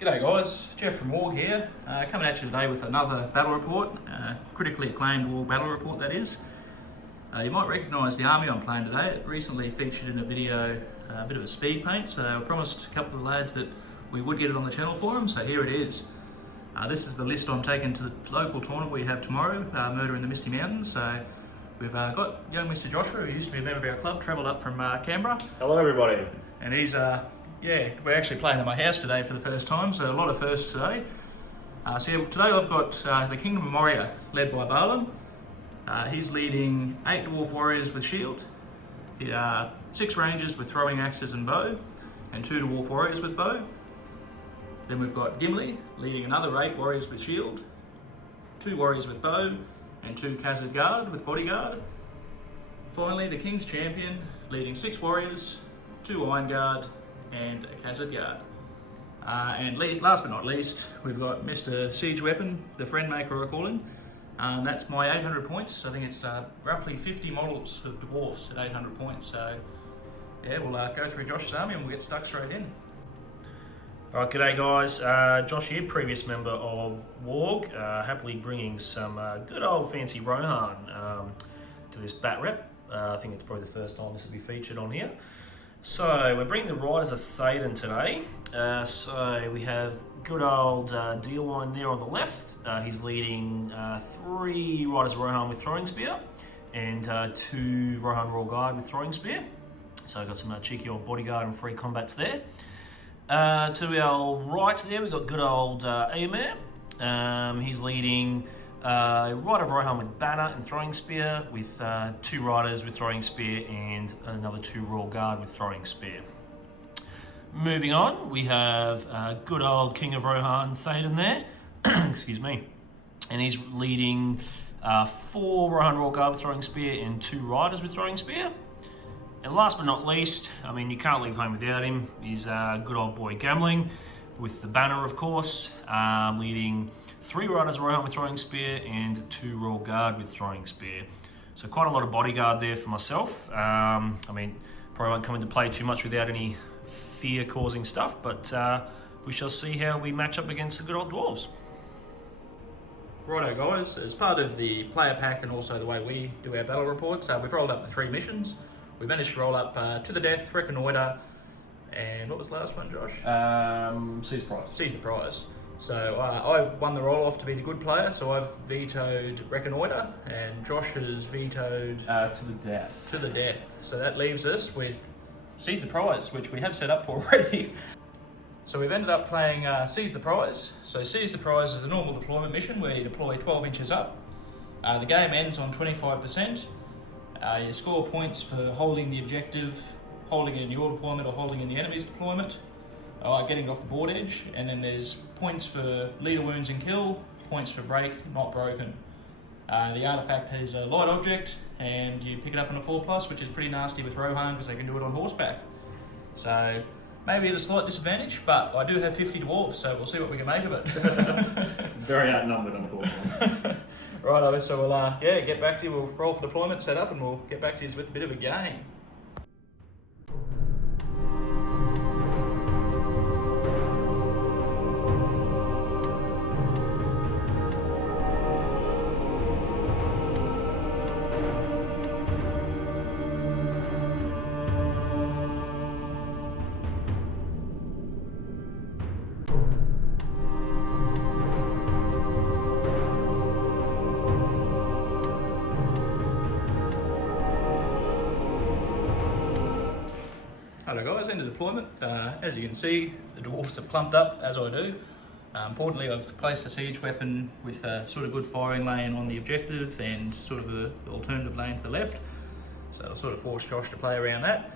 G'day guys, Jeff from W.A.R.G here, coming at you today with another battle report, critically acclaimed war battle report that is. You might recognise the army I'm playing today. It recently featured in a video, a bit of a speed paint, so I promised a couple of the lads that we would get it on the channel for them, so here it is. This is the list I'm taking to the local tournament we have tomorrow, Murder in the Misty Mountains. So we've got young Mr Joshua, who used to be a member of our club, travelled up from Canberra. Hello everybody. And he's we're actually playing at my house today for the first time, so a lot of firsts today. Today I've got the Kingdom of Moria, led by Balaam. He's leading 8 dwarf warriors with shield, 6 rangers with throwing axes and bow, and 2 dwarf warriors with bow. Then we've got Gimli, leading another 8 warriors with shield, 2 warriors with bow, and 2 Khazad guard with bodyguard. Finally, the King's Champion, leading 6 warriors, 2 Iron Guard, and a Khazad guard. And last but not least, we've got Mr. Siege Weapon, the friend maker I call him. That's my 800 points. I think it's roughly 50 models of dwarfs at 800 points. So yeah, we'll go through Josh's army and we'll get stuck straight in. Alright, g'day guys. Josh here, previous member of W.A.R.G, happily bringing some good old fancy Rohan to this bat rep. I think it's probably the first time this will be featured on here. So we're bringing the Riders of Theoden today. So we have good old Theoden there on the left. He's leading 3 Riders of Rohan with throwing spear and 2 Rohan Royal Guard with throwing spear. So I've got some cheeky old bodyguard and free combats there. To our right there, we've got good old W.A.R.G. He's leading Rider of Rohan with banner and throwing spear, with 2 riders with throwing spear and another 2 Royal Guard with throwing spear. Moving on, we have good old King of Rohan Theoden there, excuse me, and he's leading 4 Rohan Royal Guard with throwing spear and 2 riders with throwing spear. And last but not least, I mean, you can't leave home without him, is good old boy Gamling with the banner, of course, leading 3 riders of Rohan with throwing spear and 2 Royal Guard with throwing spear. So quite a lot of bodyguard there for myself. I mean, probably won't come into play too much without any fear-causing stuff, but we shall see how we match up against the good old dwarves. Righto guys, as part of the player pack and also the way we do our battle reports, we've rolled up the 3 missions. We managed to roll up to the death, reconnoiter, and what was the last one, Josh? Seize the prize. Seize the prize. So I won the roll-off to be the good player, so I've vetoed reconnoiter, and Josh has vetoed... to the death. To the death. So that leaves us with seize the prize, which we have set up for already. So we've ended up playing seize the prize. So seize the prize is a normal deployment mission where you deploy 12 inches up. The game ends on 25%. You score points for holding the objective, holding it in your deployment or holding in the enemy's deployment, getting it off the board edge, and then there's points for leader wounds and kill, points for break, not broken. The artifact is a light object, and you pick it up on a 4+, which is pretty nasty with Rohan because they can do it on horseback. So maybe at a slight disadvantage, but I do have 50 dwarves, so we'll see what we can make of it. Very outnumbered, unfortunately. Righto, so we'll get back to you. We'll roll for deployment, set up, and we'll get back to you with a bit of a game. Hello guys, end of deployment. As you can see, the dwarves have clumped up, as I do. Importantly, I've placed a siege weapon with a sort of good firing lane on the objective and sort of an alternative lane to the left. So I'll sort of force Josh to play around that.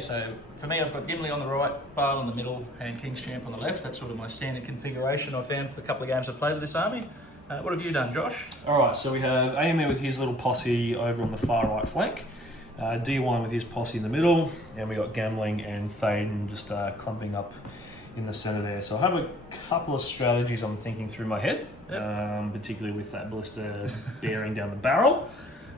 So for me, I've got Gimli on the right, Bale in the middle, and King's Champ on the left. That's sort of my standard configuration I've found for the couple of games I've played with this army. What have you done, Josh? Alright, so we have W.A.R.G with his little posse over on the far right flank. D1 with his posse in the middle, and we got Gamling and Theoden just clumping up in the centre there. So I have a couple of strategies I'm thinking through my head, particularly with that ballista bearing down the barrel.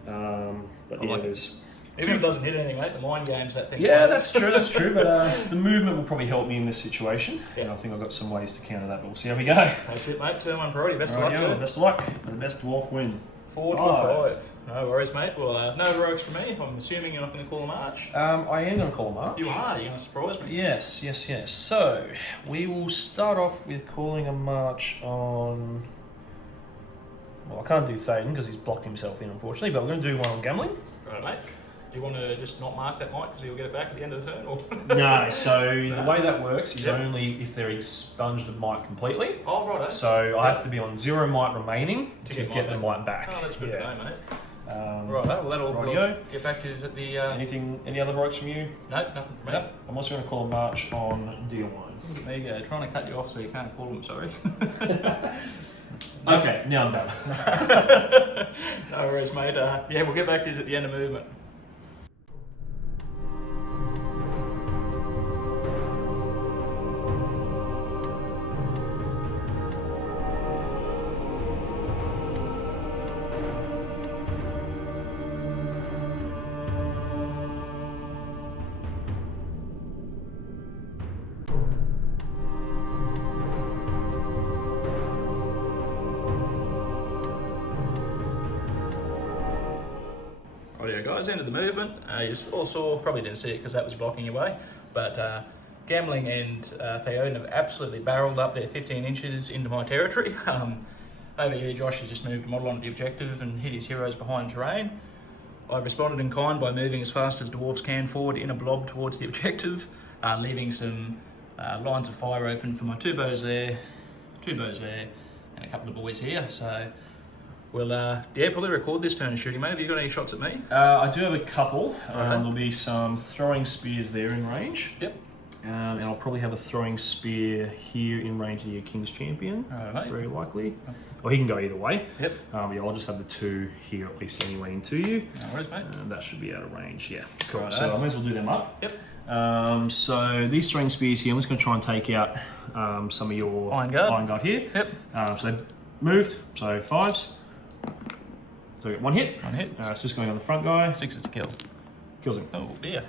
But yeah, there's Even if it doesn't hit anything, mate, the mind game's that thing. Yeah, plays. that's true. But the movement will probably help me in this situation. Yeah. And I think I've got some ways to counter that, but we'll see how we go. That's it, mate. Turn 1 priority. Best of luck, sir. Best of luck. The best dwarf win. 4 to a 5. No worries, mate. Well, no rogues for me. I'm assuming you're not going to call a march. I am going to call a march. You are. You're going to surprise me. Yes. So, we will start off with calling a march on... Well, I can't do Theoden because he's blocked himself in, unfortunately, but we're going to do one on gambling. Right, mate. Do you want to just not mark that mic because he'll get it back at the end of the turn? Or? No, so the way that works is only if they're expunged of might completely. Oh, right. So I have to be on 0 might remaining to get the might back. Oh, that's good to know, mate. Right, well, that'll go. Get back to you at the... Any other rogues from you? No, nothing from me. Nope. I'm also going to call a march on D1. There you go. Trying to cut you off so you can't call them, sorry. Okay, now I'm done. No worries, mate. Yeah, we'll get back to you at the end of movement. Rightio guys, end of the movement. You all saw, probably didn't see it because that was blocking your way, but Gambling and Theoden have absolutely barreled up their 15 inches into my territory. Over here, Josh has just moved a model onto the objective and hit his heroes behind terrain. I responded in kind by moving as fast as dwarves can forward in a blob towards the objective, leaving some lines of fire open for my 2 bows there, and a couple of boys here. So we'll probably record this turn of shooting, mate. Have you got any shots at me? I do have a couple. Right. There'll be some throwing spears there in range. Yep. And I'll probably have a throwing spear here in range of your King's Champion. Alright. Very likely. Well, he can go either way. Yep. Yeah, I'll just have the 2 here at least anyway into you. No worries, mate. That should be out of range, yeah. Cool. Righto. So I may as well do them up. Yep. So these throwing spears here, I'm just going to try and take out some of your Iron guard here. Yep. So they moved, so 5s. So we got 1 hit. 1 hit. It's just going on the front guy. 6 is to kill. Kills him. Oh dear.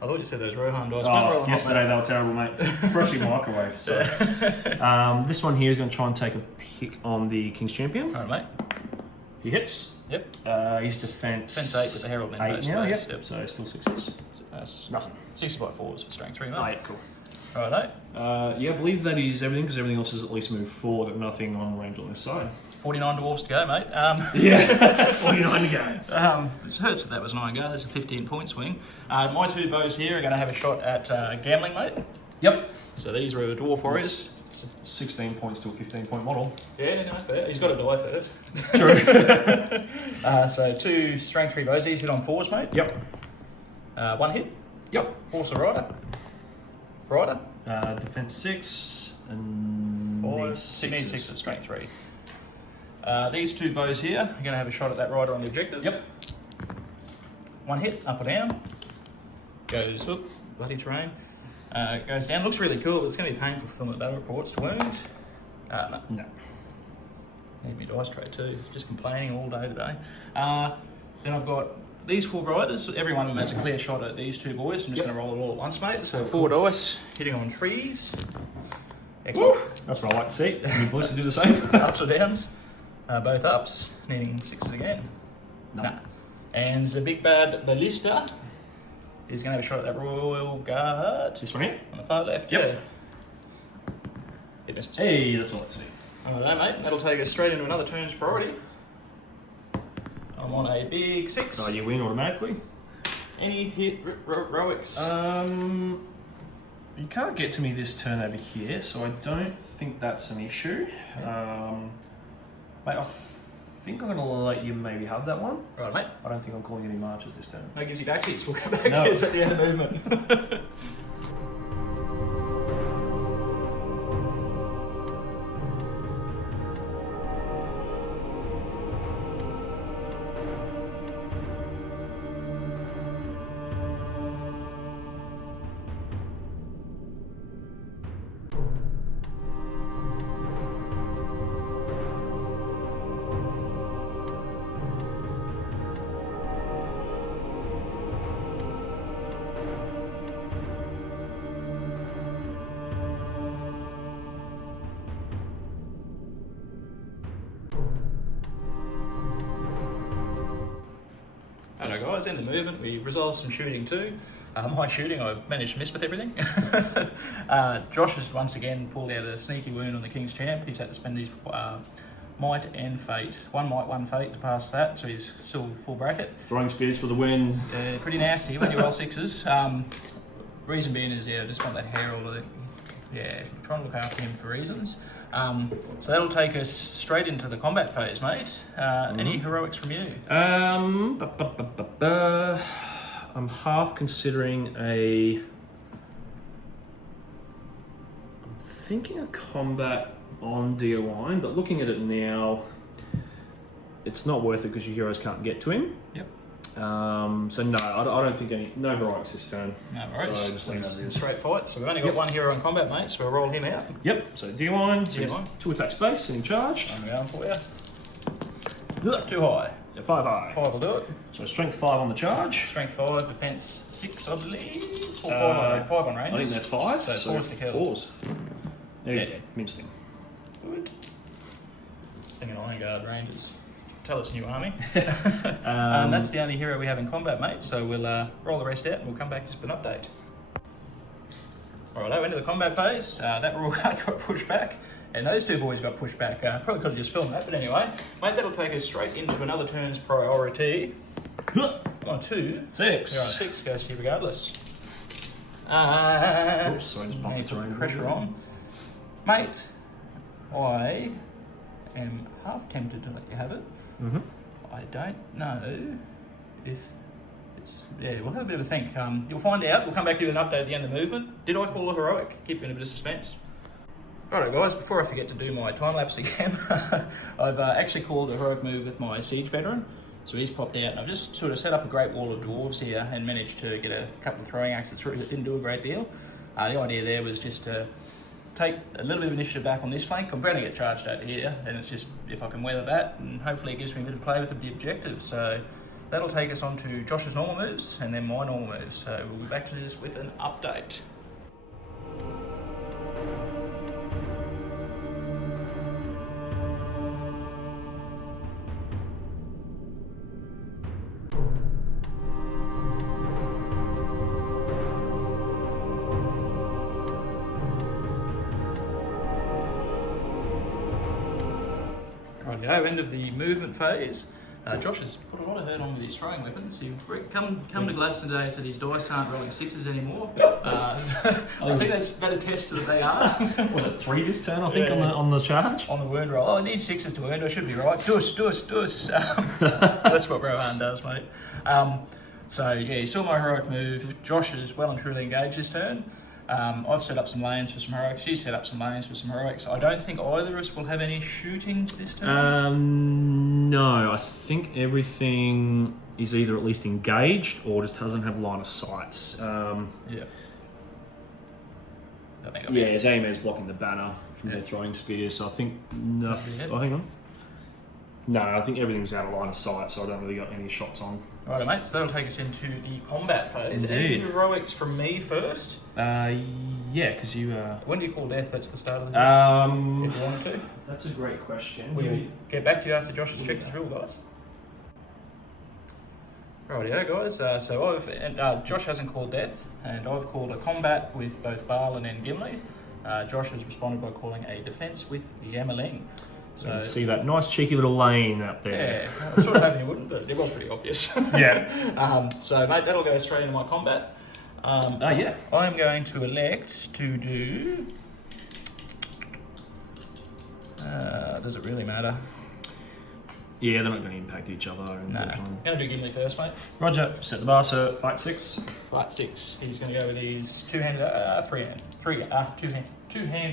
I thought you said those Rohan dice. Oh, yesterday they were terrible, mate. Freshly microwave. So. This one here is going to try and take a pick on the King's Champion. Alright, mate. He hits. Yep. His defense. Defense 8 with the Herald in 8 base now, space. yep. So still 6s. So that's Nothing. 6 by 4s for strength 3, mate. Oh, yeah, cool. Righto. Yeah, I believe that is everything because everything else is at least moved forward. Got nothing on range on this side. 49 dwarfs to go, mate. Yeah, 49 to go. It hurts that was 9 go. That's a 15-point swing. My 2 bows here are going to have a shot at gambling, mate. Yep. So these are dwarf warriors. 16 points to a 15-point model. Yeah, no, fair. He's got to die first. True. So 2 strength 3 bows. These hit on 4s, mate. Yep. 1 hit. Yep. Horse or rider. Rider. Defense 6 and 5. needs 6 6s. at strength 3. These 2 bows here are going to have a shot at that rider on the objective. Yep. 1 hit, up or down. Goes, whoop, bloody terrain. Goes down. Looks really cool, but it's going to be painful for them at battle reports to wound. No. No. Need me dice tray too. Just complaining all day today. Then I've got these 4 riders. Every one of them has a clear shot at these 2 boys. I'm just going to roll it all at once, mate. So 4 dice, hitting on trees. Excellent. Woo! That's what I like to see. You boys to do the same. Ups or downs? Both ups, needing 6s again. No. Nah. And the big bad ballista is going to have a shot at that Royal Guard This one here? on the far left. Yep. Yeah. It misses. Hey, that's what I see. Alright, mate. That'll take us straight into another turn's priority. I'm on a big 6. So you win automatically. Any hit Roics? You can't get to me this turn over here, so I don't think that's an issue. Mate, I think I'm going to let you maybe have that one. Right, mate. I don't think I'm calling any marches this turn. No, gives you backsies. We'll go back No. to this at the end of movement. guys, in the movement we resolved some shooting too. My shooting, I managed to miss with everything. Josh has once again pulled out a sneaky wound on the King's Champ. He's had to spend his might and fate. One might, one fate to pass that, so he's still full bracket. Throwing spears for the win. Pretty nasty when you roll sixes. Reason being is, I just want that Herald. Trying to look after him for reasons. So that'll take us straight into the combat phase, mate. Any heroics from you? I'm half considering I'm thinking a combat on DOI, but looking at it now, it's not worth it because your heroes can't get to him. Yep. So no, I don't think no heroics this turn. No worries. So just leave that as is. Straight fight. So we've only got one hero in combat, mate, so we'll roll him out. Yep, so D1, 2 attack space, in charge. I'm going for you. Too high. Yeah, 5 high. 5 will do it. So strength 5 on the charge. Strength 5, defense 6, I believe. Or 5 on range. I think that's 5. So 4's to kill. 4s. There you go, minced him. Good. Stinging Iron Guard Rangers. Tell us new army. That's the only hero we have in combat, mate. So we'll roll the rest out and we'll come back to an update. Alright, into the combat phase. That rule got pushed back, and those two boys got pushed back. Probably could have just filmed that, but anyway, mate, that'll take us straight into another turn's priority. Come on, 2. 6. You're on 6, goes to you regardless. Oops, sorry, just bumped Need to the put terrain. pressure on. Mate, I am half tempted to let you have it. Mm-hmm. I don't know if it's... Yeah, we'll have a bit of a think. You'll find out. We'll come back to you with an update at the end of the movement. Did I call a heroic? Keep you in a bit of suspense. Righto guys, before I forget to do my time lapse again, I've actually called a heroic move with my siege veteran. So he's popped out, and I've just sort of set up a great wall of dwarves here and managed to get a couple of throwing axes through that didn't do a great deal. The idea there was just to take a little bit of initiative back on this flank. I'm going to get charged over here, and it's just if I can weather that, and hopefully it gives me a bit of play with the objectives. So that'll take us on to Josh's normal moves, and then my normal moves. So we'll be back to this with an update. Rightio, end of the movement phase. Josh has put a lot of hurt on with his throwing weapons. He come to Gladstone today, said his dice aren't rolling 6s anymore. I think that attests that they are. Was it 3 this turn, I think, on the charge? On the wound roll. I need 6s to wound, I should be right. Do us. That's what Rohan does, mate. So yeah, you saw my heroic move. Josh is well and truly engaged this turn. I've set up some lanes for some heroics. He's set up some lanes for some heroics. I don't think either of us will have any shooting this turn. No, I think everything is either at least engaged or just doesn't have line of sights. Yeah. His aim is blocking the banner from their throwing spears, so I think nothing. Oh, hang on. No, I think everything's out of line of sight, so I don't really got any shots on. Righto, mate, so that'll take us into the combat phase. Indeed. Any heroics from me first? Yeah, because you... When do you call death? That's the start of the game, if you wanted to. That's a great question. We'll get back to you after Josh has checked his rule, guys. Rightio, guys. Josh hasn't called death, and I've called a combat with both Barlin and Gimli. Josh has responded by calling a defence with Yameling. So you can see that nice cheeky little lane up there. Yeah, I was sort of hoping you wouldn't, but it was pretty obvious. Yeah. So, mate, that'll go straight into my combat. Yeah. I'm going to elect to do... does it really matter? Yeah, they're not going to impact each other, No. unfortunately. I'm going to do Gimli first, mate. Roger. Set the bar, so fight 6. Fight 6. He's going to go with these two-hand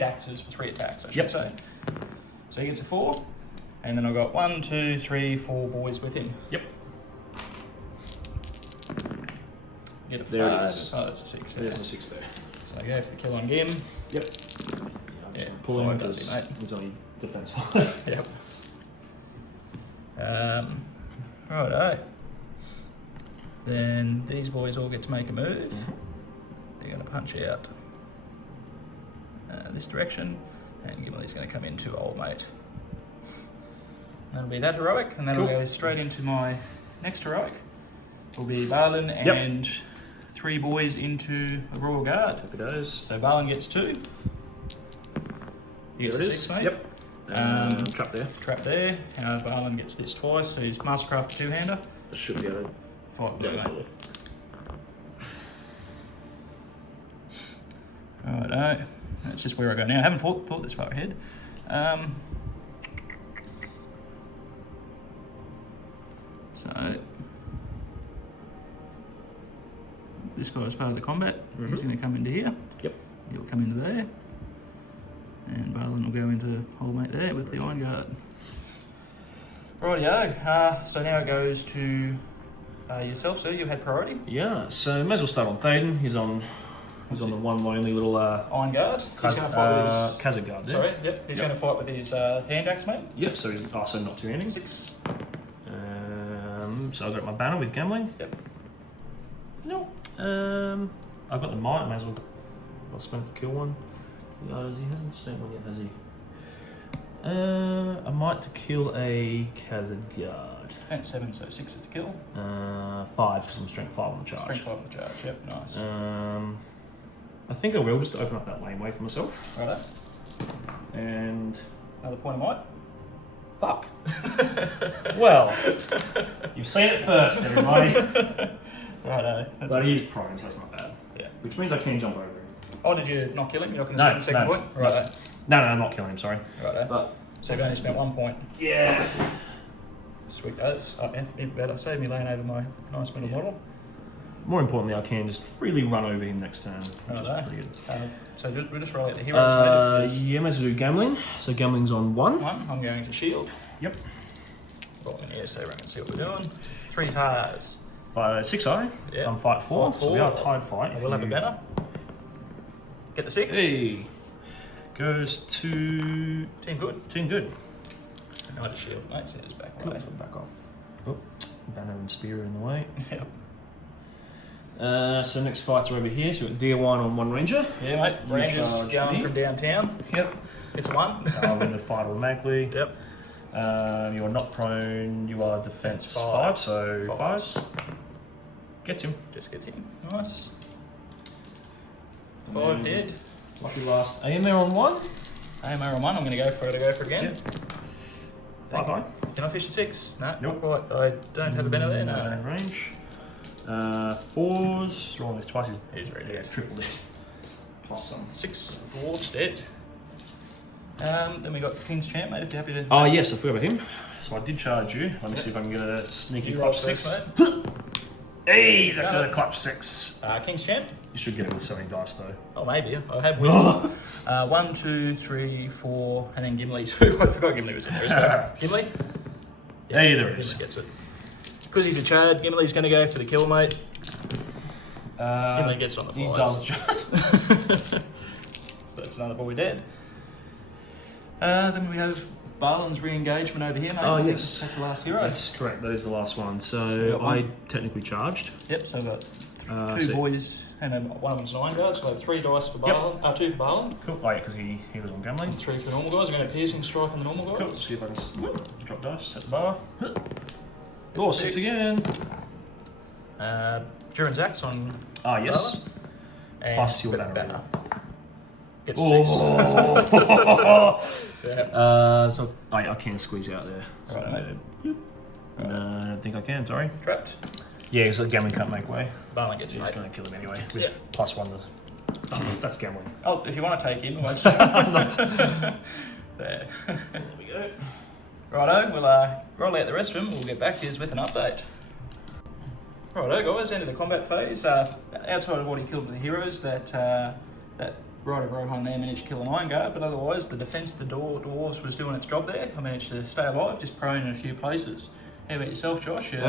axes for 3 attacks, I should say. So he gets a 4, and then I've got 1, 2, 3, 4 boys with him. Yep. Get a 5. There it is. Oh, that's a 6. There's a 6 there. So I go for the kill on Gim. Yep. Yeah, pull him 5 does because he, mate. he's only defense 5. Yep. Righto. Then these boys all get to make a move. They're going to punch out this direction, and Gimli's going to come into old mate. That'll be that heroic, and then I'll go straight into my next heroic. will be Balin and 3 boys into the Royal Guard. Happy days. So Balin gets 2. He gets There it 6, is. mate. Yep. Trap there. Trap there. Balin gets this twice, so he's Mastercraft 2-hander. Should be able to. Fight blue, mate. Righto. That's just where I go now. I haven't thought this far ahead. So this guy is part of the combat. He's going to come into here. Yep. He'll come into there. And Balin will go into old mate there with the Iron Guard. Rightio. So now it goes to yourself, sir. You had priority. Yeah, so may as well start on Theoden. He's on the one and only little Iron Guard. He's going to fight with his... Kazakh Guard. Sorry, yep. He's going to fight with his hand axe, mate. Yep, so he's also not 2-handing. 6. So I've got my banner with gambling. Yep. No. I've got the might, may as well. I'll spend to kill one. He hasn't spent one yet, has he? A might to kill a Kazakh Guard. Defense 7, so 6 is to kill. 5, because I'm strength 5 on the charge. Strength 5 on the charge, yep, nice. I think I will just open up that laneway for myself. Righto. And Another point of might. fuck. Well, you've seen it first, everybody. Righto. But he's prone, so that's not bad. Yeah. Which means I can jump over him. Oh, did you not kill him? You're not going to No, spend the second no. point? Righto. No, I'm not killing him, sorry. Righto. But So you've only spent 1 point. yeah. Sweet as. Oh, yeah, even better. Save me laying over my nice middle model. More importantly, I can just freely run over him next turn, which Righto. is pretty good. So we'll just roll out the heroes, mate. If there's Yeah, may as well do gambling. So gambling's on 1. 1, I'm going to shield. Yep. Roll in here so everyone can see what we're doing. 3 tires. 6 I. Yeah. I'm fight 4, Fight so we 4. are tied fight. I will have a banner. Get the 6. Hey. Goes to Team good. Team Good. I had a shield, mate, so it's back Cool. away. So back off. Oh, banner and spear in the way. Yep. So next fights are over here. So we've got Deer 1 on 1 Ranger. Yeah, mate. Rangers Charge going me. from downtown. Yep. It's 1. I'm going to fight automatically. Yep. You are not prone. You are defense Defense 5, so Fives. 5s. Gets him. Just gets in. Nice. And 5 then dead. Lucky last AMR on 1. AMR on 1. I'm going to go for it again. Yep. 5 high. Can I fish a 6? No, Nope. not quite. I don't have a banner there. No. Range. 4s. Rolling this twice is He's very dead. triple dead. Plus some. 6 dwarves dead. Then we got King's Champ, mate. If you're happy to. Oh yes, I forgot about him. So I did charge you. Let me see if I can get a sneaky You roll clutch 6, 6. mate. Hey, he's got a clutch 6. King's Champ. You should get it with selling dice though. Oh, maybe. I have wisdom. 1, 2, 3, 4, and then Gimli. I forgot Gimli was in there. Gimli? Hey, there it is. Gimli gets it. Because he's a Chad, Gimli's going to go for the kill, mate. Gimli gets it on the He fly. does just. So that's another boy dead. Then we have Balin's re-engagement over here, mate. Oh, I think yes. That's the last hero. That's correct. That is the last one. So We got one. I technically charged. Yep, so I've got 2 so- boys and then one of them's an Iron Guard, so I have 3 dice for Balin, 2 for Balin, Cool. Oh yeah, because he was on gambling. and 3 for the normal guys. I'm going to piercing strike on the normal guys. Cool. See if I can drop dice. Set the bar. It's Oh, a 6 again. Durin's Axe on Ah yes. Balin. And Plus your got a banner. Gets Oh. 6. Yeah. So I can squeeze out there. So Right, mate. no, I don't think I can. Sorry. Trapped. Yeah, because gambling can't make way. Balin gets it, He's mate. going to kill him anyway. With Yeah. +1 that's gambling. Oh, if you want to take him, I won't stop. There. There we go. Righto, we'll roll out the rest of them. We'll get back to you with an update. Righto, guys, into the combat phase. Outside of what he killed with the heroes, that Rider of Rohan there managed to kill an Iron Guard, but otherwise the defence of the dwarves was doing its job there. I managed to stay alive, just prone in a few places. How about yourself, Josh? So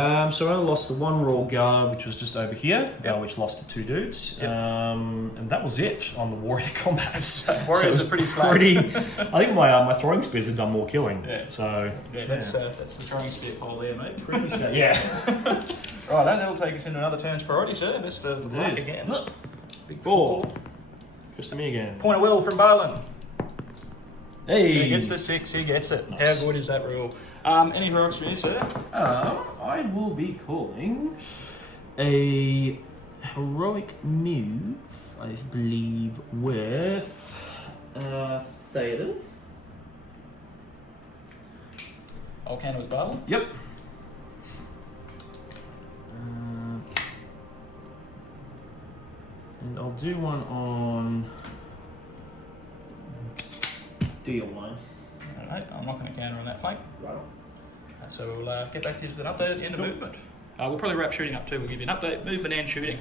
I only lost the 1 Royal Guard, which was just over here, Yep. which lost to 2 dudes. Yep. And that was it on the Warrior combats. Warriors it was are pretty slack. I think my throwing spears have done more killing. Yeah. So Yeah, that's the throwing spear pole there, mate. pretty sad. Yeah. Righto, that'll take us into another turn's priority, sir. Best of luck Indeed. again. Big 4. 4. Just to me again. Point of will from Balin. Hey. He gets the 6, he gets it. How good is that rule? Any heroics for you, sir? I will be calling a heroic move, I believe, with Theoden. I'll counter with Bartle. Yep. And I'll do one on deal one. Alright, I'm not going to counter on that flank. Right on. So we'll get back to you with an update at the end of movement. We'll probably wrap shooting up too. We'll give you an update, movement and shooting.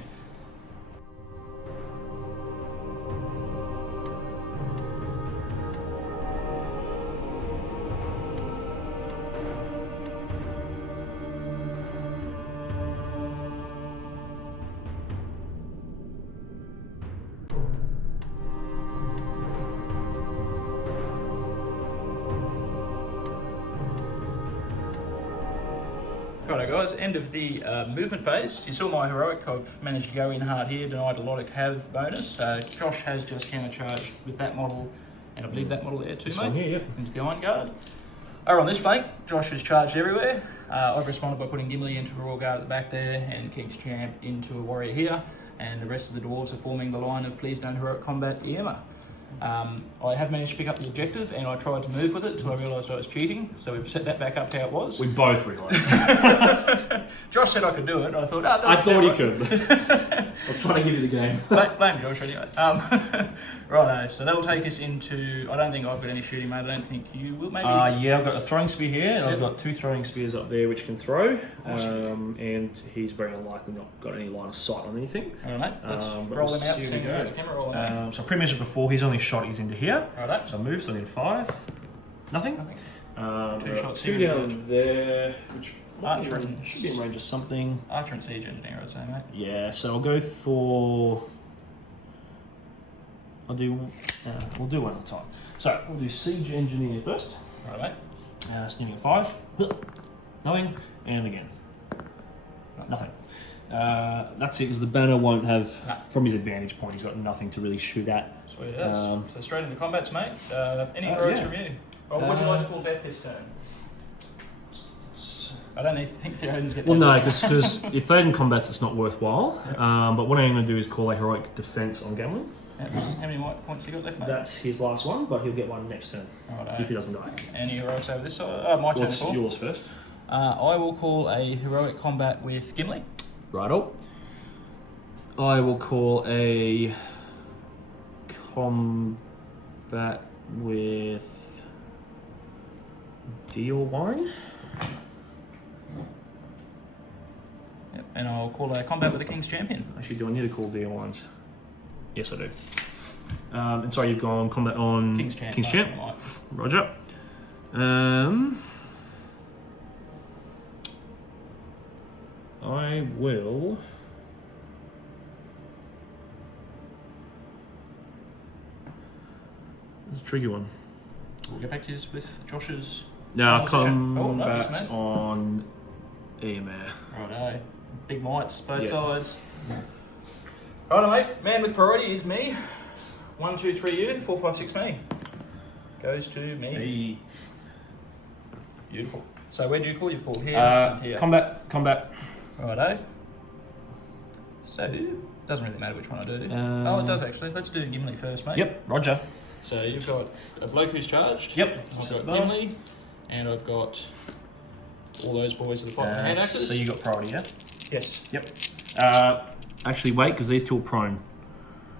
Righto guys, end of the movement phase. You saw my heroic. I've managed to go in hard here, denied a lot of cav bonus. Josh has just countercharged with that model, and I believe that model there too, This mate. one here, yep. Into the Iron Guard. Over on this flank, Josh has charged everywhere. I've responded by putting Gimli into a Royal Guard at the back there, and King's Champ into a Warrior here, and the rest of the Dwarves are forming the line of Please Don't Heroic Combat Irma. I have managed to pick up the objective, and I tried to move with it until I realised I was cheating, so we've set that back up how it was. We both realised. Josh said I could do it, and I thought, I thought you could. I was trying to give you the game. Blame Josh anyway. Righto, so that'll take us into, I don't think I've got any shooting, mate. I don't think you will, maybe? Yeah, I've got a throwing spear here, and I've got 2 throwing spears up there which can throw. Awesome. And he's very unlikely not got any line of sight on anything. Alright, mate, let's but roll we'll them out see and how send we them go. through the camera. Roll them out. So I pre-measured before, he's only shot he's into here. Righto. So I move, so I need 5. Nothing. Two shots 2 here. down there, which Archer should be in range of something. Archer and Siege Engineer, I'd say, mate. Yeah, so I'll go for... we'll do one at a time. So we'll do Siege Engineer first. Right, mate. Sneaking at 5. Nothing. And again. Nothing. That's it, because the banner won't have, from his advantage point, he's got nothing to really shoot at. Sweet as. So straight into combats, mate. Any heroics yeah. from you? Or would you like to call Beth this turn? I don't think Theoden's getting. Well, no, because if Theoden combats, it's not worthwhile. But what I'm going to do is call a heroic defense on gambling. How many points you got left, mate? That's his last one, but he'll get one next turn Righto. if he doesn't die. Any heroics over this side? My turn. What's yours first? I will call a heroic combat with Gimli. Righto. I will call a combat with W.A.R.G. Yep. And I'll call a combat with the King's Champion. Actually, do I need to call W.A.R.G.? Yes, I do. And sorry, you've gone combat on King's Champ. King's Champ. Roger. I will. It's a tricky one. We'll get back to you with Josh's. Now final decision. combat on EMR. Righto. Big mites, both Yeah. sides. Righto, mate. Man with priority is me. 1, 2, 3 you. 4, 5, 6 me. Goes to me. Hey. Beautiful. So where do you call? You've called here. and here. Combat. Righto. So doesn't really matter which one I do. Oh, it does actually. Let's do Gimli first, mate. Yep, Roger. So you've got a bloke who's charged. Yep. I've got Gimli, and I've got all those boys at the fighting hand actors. So you got priority, yeah? Yes. Yep. Actually, wait, because these two are prone.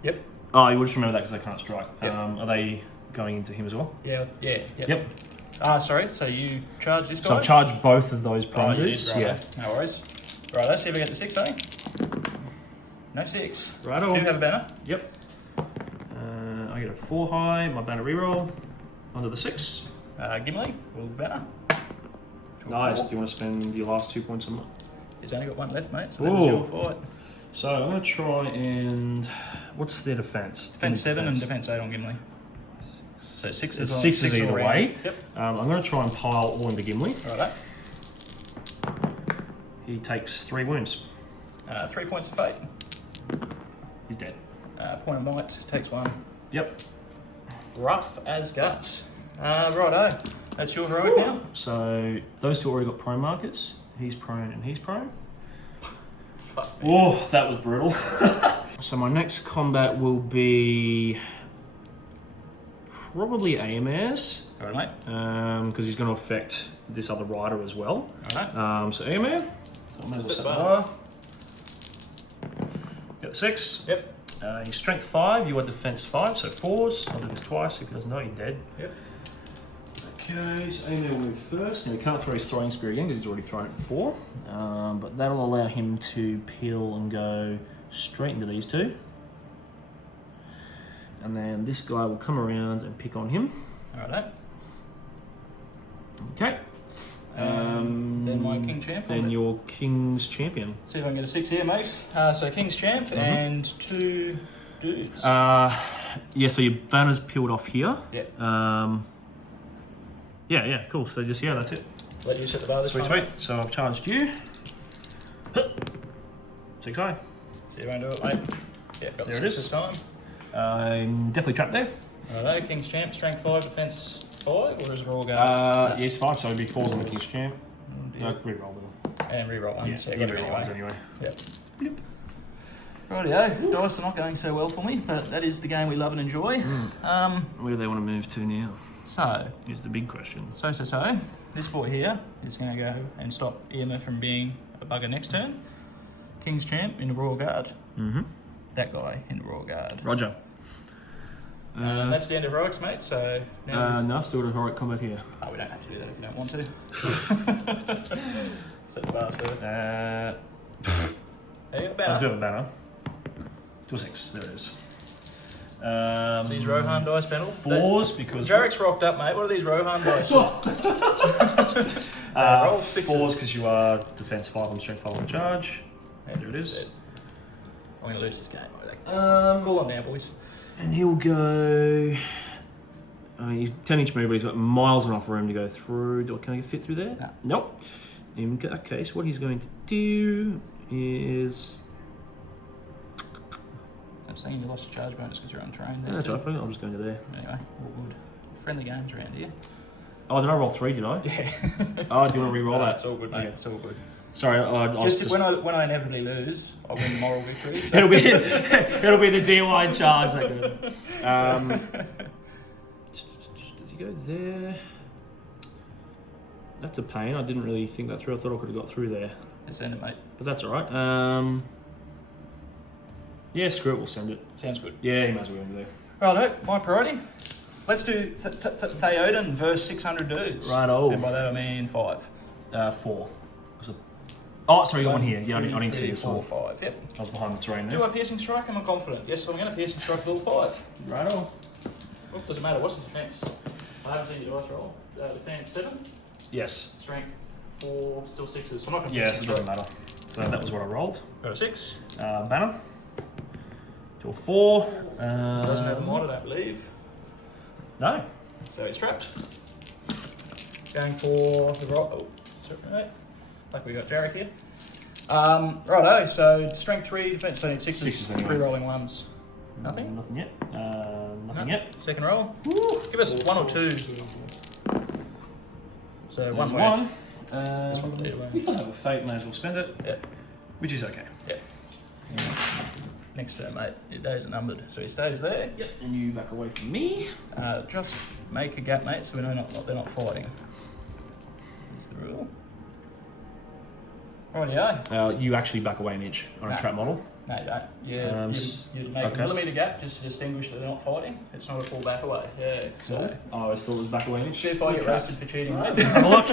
Yep. Oh, you will just remember that because they can't strike. Yep. Are they going into him as well? Yeah. Yep. Sorry. So you charge this guy. So I've charged both of those prone you dudes. did, right. Yeah. No worries. Right, let's see if we get the 6, eh? No 6. Righto. Do you have a banner? Yep. I get a 4 high, my banner reroll, onto the 6. Gimli, will banner. Nice. 4. Do you want to spend your last 2 points on that? He's only got one left, mate, so that was your fight. So I'm going to try and... What's their defense? Defense 7 and defense 8 on Gimli. So 6 is It's 6 is either all round. way. Yep. I'm going to try and pile all into Gimli. Righto. He takes 3 wounds. 3 points of fate. He's dead. Point of might, takes 1. Yep. Rough as guts. Righto. That's your heroic now. So those two already got prone markers. He's prone and he's prone. Oh, that was brutal. So my next combat will be probably AMRs. All right, mate. Because he's going to affect this other rider as well. All right. So AMR. So I may as well set the bar. Got the 6. Yep. He's strength 5, you are defense 5, so 4s. I'll do this twice. If he doesn't know, you're dead. Yep. Okay, so AMR will move first. Now he can't throw his throwing spear again because he's already thrown it before. But that'll allow him to peel and go straight into these two. And then this guy will come around and pick on him. All right. Okay. Then my King Champ. Then your King's Champion. See if I can get a 6 here, mate. So King's Champ and 2 dudes. Yeah, so your banner's peeled off here. Yeah. Yeah, cool. So just, that's it. Let you set the bar this Sweet, time. sweet. So I've charged you. 6 eye. So you won't do it, mate. Yeah, got There the it 6 is. this time. I'm definitely trapped there. Righto, King's Champ, Strength 5, Defense 5, or is it all guard? Yes, 5, so it'd be 4s on the King's Champ. Yeah. Reroll them. And reroll one, so you Yeah, got to reroll ones anyway. Yep. Rightio, the dice are not going so well for me, but that is the game we love and enjoy. Where do they want to move to now? So, Here's the big question. this boy here is going to go and stop Irma from being a bugger next turn. King's Champ in the Royal Guard. Mm-hmm. That guy in the Royal Guard. Roger. That's the end of heroics, mate. So now No, still a heroic combat here. oh, we don't have to do that if you don't want to. Set the bar, sir. Hey, you got a I banner. do have a banner. 2 6, there it is. These Rohan dice panel. 4s because... Jarek's rocked up, mate. What are these Rohan dice? Roll 6s. 4s because you are defense 5 and strength 5 on charge. And There it is. I'm going to lose this game, I think. Call on now, boys. And he'll go... he's 10 inch move, but he's got miles enough room to go through. Can I fit through there? No. Nope. In that case, what he's going to do is... I'm saying you lost your charge bonus because you're untrained. That's right, I'm just going to there. Anyway, all good. Friendly games around here. Oh, did I roll 3, did I? Yeah. Oh, do you want to re-roll that? It's all good, mate. Okay. It's all good. Sorry, Just when I inevitably lose, I'll win the moral victory. So. it'll be the DIY charge. That good. Does he go there? That's a pain. I didn't really think that through. I thought I could have got through there. Send it, mate. But that's all right. Yeah, screw it. We'll send it. Sounds good. Yeah, he might as well go there. Righto, my priority. Let's do Theoden versus 600 dudes. Righto. And by that I mean 5. 4. Oh, sorry, you got one here. Yeah, I 2, didn't see 3, this 4, one. 5. Yep. I was behind the terrain there. Do I piercing strike? Am I confident? Yes, I'm going to piercing strike with all 5. Righto. Oh, doesn't matter. What's the defense? I haven't seen your dice roll. Defense 7. Yes. Strength 4. Still 6s. So I'm not going to Yes, it doesn't matter. So that was what I rolled. Got a 6. Banner. To a 4. Doesn't have a mod, I don't believe. No. So it's trapped. Going for the roll. Oh, sorry, mate. Like we got Jarek here. Righto, so strength 3, defense 6s, Sixes anyway. 3 rolling 1s. Nothing? Nothing yet. Nothing No. yet. Second roll. Woo. Give us 1 or 2. So There's 1 one. word. This one will lead away. We don't have a fate, may as well spend it. Yeah. Which is okay. Yeah. Next turn, mate. Your days are numbered. So he stays there. Yep. And you back away from me. Just make a gap, mate, so we know they're not fighting. That's the rule. Rightio. You actually back away an inch on a No. trap model. No, you don't. Yeah, you make okay. a millimetre gap just to distinguish that they're not fighting. It's not a full back away. Yeah. So. Oh, I always thought it was back away an inch. See if I get roasted for cheating, mate. Have a look.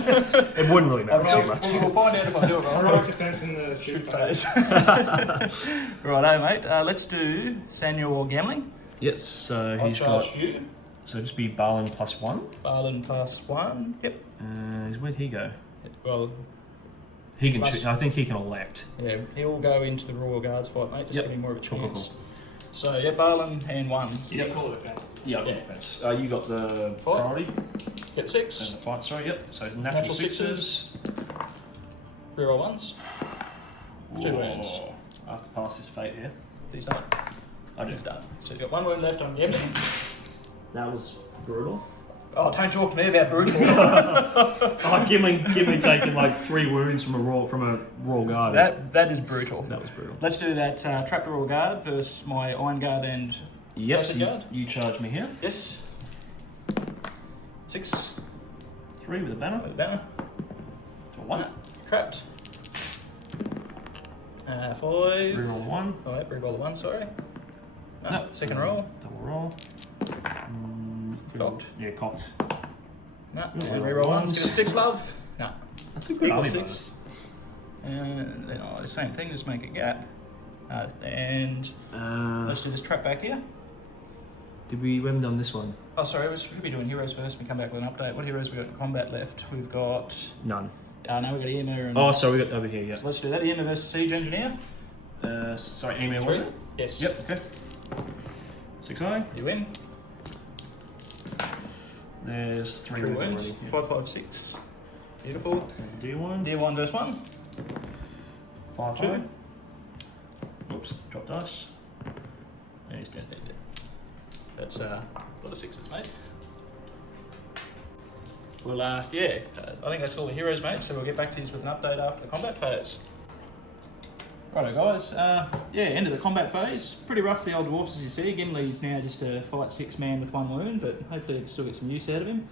It wouldn't really matter too much. We'll find out if I do it right. Heroic defense in the shoot phase. Righto, mate. Let's do Samuel Gambling. Yes, so I'll he's charge got... you. So just be Balin +1. Balin +1. Yep. Where'd he go? Well, He can Plus- choose. I think he can elect. yeah, he will go into the Royal Guards fight, mate. Just Yep. give him more of a Cool, chance. cool, So, yeah, Balin and 1. Yep. Call it defense. Yeah, I've got Yeah. defense. You got the Fight. priority. Get And 6. the fight, sorry, yep. So natural Natural 6s. Reroll 1s. 2 wounds. Whoa. I have to pass this fate here. He's done. I He's just... done. So he's got 1 wound left on Gambling. That was brutal. Oh, don't talk to me about brutal. Oh, Gimli taking like 3 wounds from a Royal Guard. that is brutal. That was brutal. Let's do that trap the Royal Guard versus my Iron Guard and Yes, Acid Guard. you charge me here. Yes. 6 3 with a banner. with a banner. To 1. No, trapped. 5. Reroll 1. Oh, yeah, reroll the 1, sorry. No, No. second roll. Double roll. Cocked. Yeah, cocked. No, Reroll reroll 1. ones. Get a 6, love. No. That's a good Equal army 6. bonus. And then the same thing, just make a gap. And let's do this trap back here. We haven't done this one. Oh, sorry, we should be doing heroes first. We come back with an update. What heroes we got in combat left? We've got. None. No, we've got Emir and. Oh, sorry, we got over here, yeah. So let's do that. Emir versus Siege Engineer. Sorry, email was it? Yes. Yep, okay. 6-eye. You win. There's 3 3 wounds wounds. already. Yeah. 5, 5, 6. Beautiful. D1. Deer 1 versus 1. 5 2. 2. Oops, drop dice. And he's dead. That's a lot of 6s, mate. Well, yeah, I think that's all the heroes, mate. So we'll get back to you with an update after the combat phase. Righto, guys. Yeah, end of the combat phase. Pretty rough for the old dwarfs, as you see. Gimli's now just a fight 6-man with 1 wound, but hopefully I can still get some use out of him.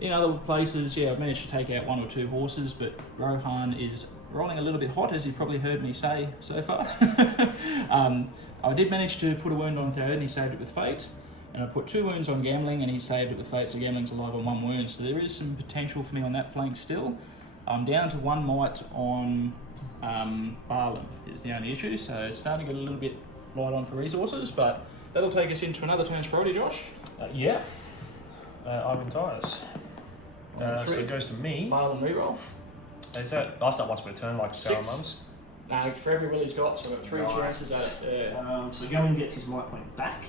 In other places, yeah, I've managed to take out 1 or 2 horses, but Rohan is rolling a little bit hot, as you've probably heard me say so far. I did manage to put a wound on Theoden, he saved it with Fate. And I put 2 wounds on Gambling, and he saved it with Fate, so Gambling's alive on 1 wound. So there is some potential for me on that flank still. I'm down to 1 might on Barland is the only issue, so it's starting to get a little bit light on for resources, but that'll take us into another turn's priority, Josh. Yeah. Ivan Tyres. So 3. it goes to me. Barland reroll. Is that, I start once per turn, like Sarah 6. Mums. No, for every will he's got, so I've got 3 Nice. chances at it. So Gellman gets his might point back,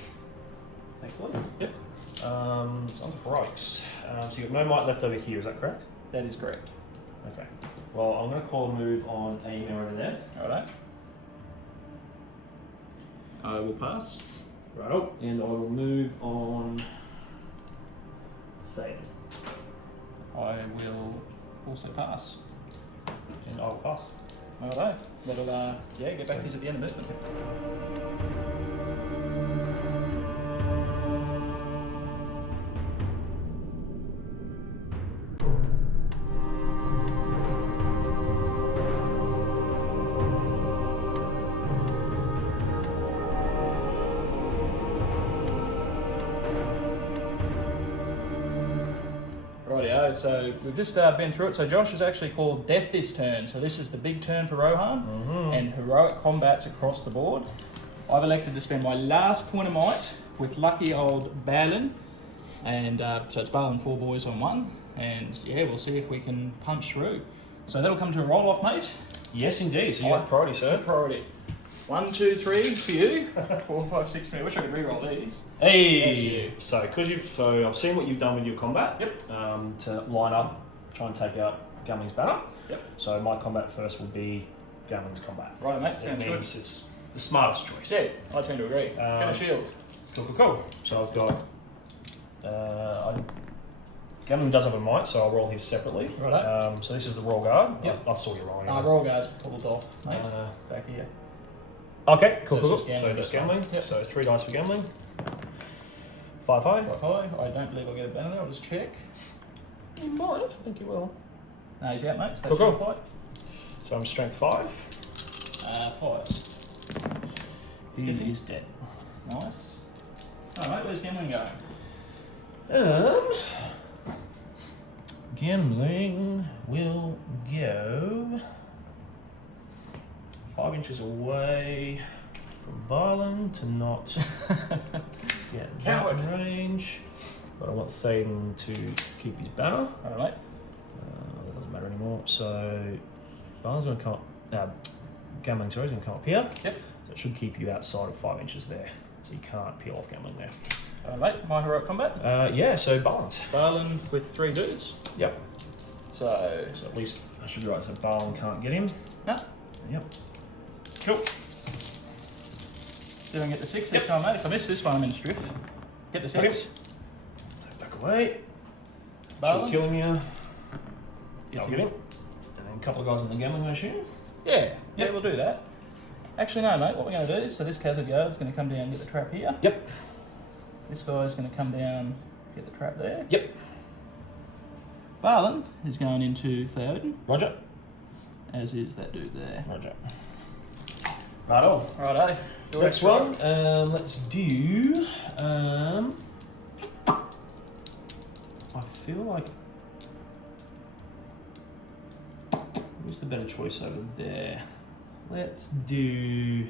thankfully. Yep, So on to Brikes. So you've got no might left over here, is that correct? that is correct. Okay. Well, I'm going to call a move on Amy over there. Alright. I will pass. Righto. And I will move on Theoden. I will also pass. And I will pass. Alright. That'll, yeah, get back to us at the end of movement. Rightio, so we've just been through it. So Josh has actually called Death this turn. So this is the big turn for Rohan and heroic combats across the board. I've elected to spend my last point of might with lucky old Balin. And so it's Balin 4 boys on 1. And yeah, we'll see if we can punch through. So that'll come to a roll off, mate. Yes, indeed. So you got priority, sir. Priority. 1, 2, 3 for you. 4, 5, 6 for me. I wish I could re-roll these. Hey! So I've seen what you've done with your combat. Yep. To line up, try and take out Gumming's banner. Yep. So my combat first will be Gumming's combat. Right, mate. It Sounds good. means it's the smartest choice. Yeah, I tend to agree. Get a shield. Cool. So I've got. Gumming does have a might, so I'll roll his separately. Righto. So this is the Royal Guard. Yep. I saw you rolling. Roll guards pulled off, mate. Back here. Okay, cool. So it's just So gambling, just that's gambling. fine. Yep. So 3 dice for gambling. 5 5. Hi. I don't believe I'll get a banner there. I'll just check. You might. I think you will. No, he's out, mate. Cool. Fight. So I'm strength 5. 5. He Is he? is dead. Nice. Alright, where's gambling going? Gambling will go 5 inches away from Barlin to not get Coward. that range. But I want Theoden to keep his banner. Alright. That doesn't matter anymore. So Barlin's going to come up. Gambling, sorry, is going to come up here. Yep. So it should keep you outside of 5 inches there. So you can't peel off gambling there. Alright, my heroic combat. Yeah, so Barlin's. Barlin with 3 dudes. Yep. So So at least I should be right. So Barlin can't get him. no. Yep. Cool. Did I get the 6 this time, mate? If I miss this one, I'm in strip. Get the 6. Okay. Back away. Barlin. She'll kill him here. Gets I'll him. get him. And then a couple of guys on the gambling, I assume. Yeah, we'll do that. Actually, no, mate. What we're going to do, so this Khazad Guard's going to come down and get the trap here. Yep. This guy's going to come down, get the trap there. Yep. Barlin is going into Theoden, Roger. as is that dude there. Roger. Righto. Righto. Next one. Let's do. I feel like. Who's the better choice over there? Let's do.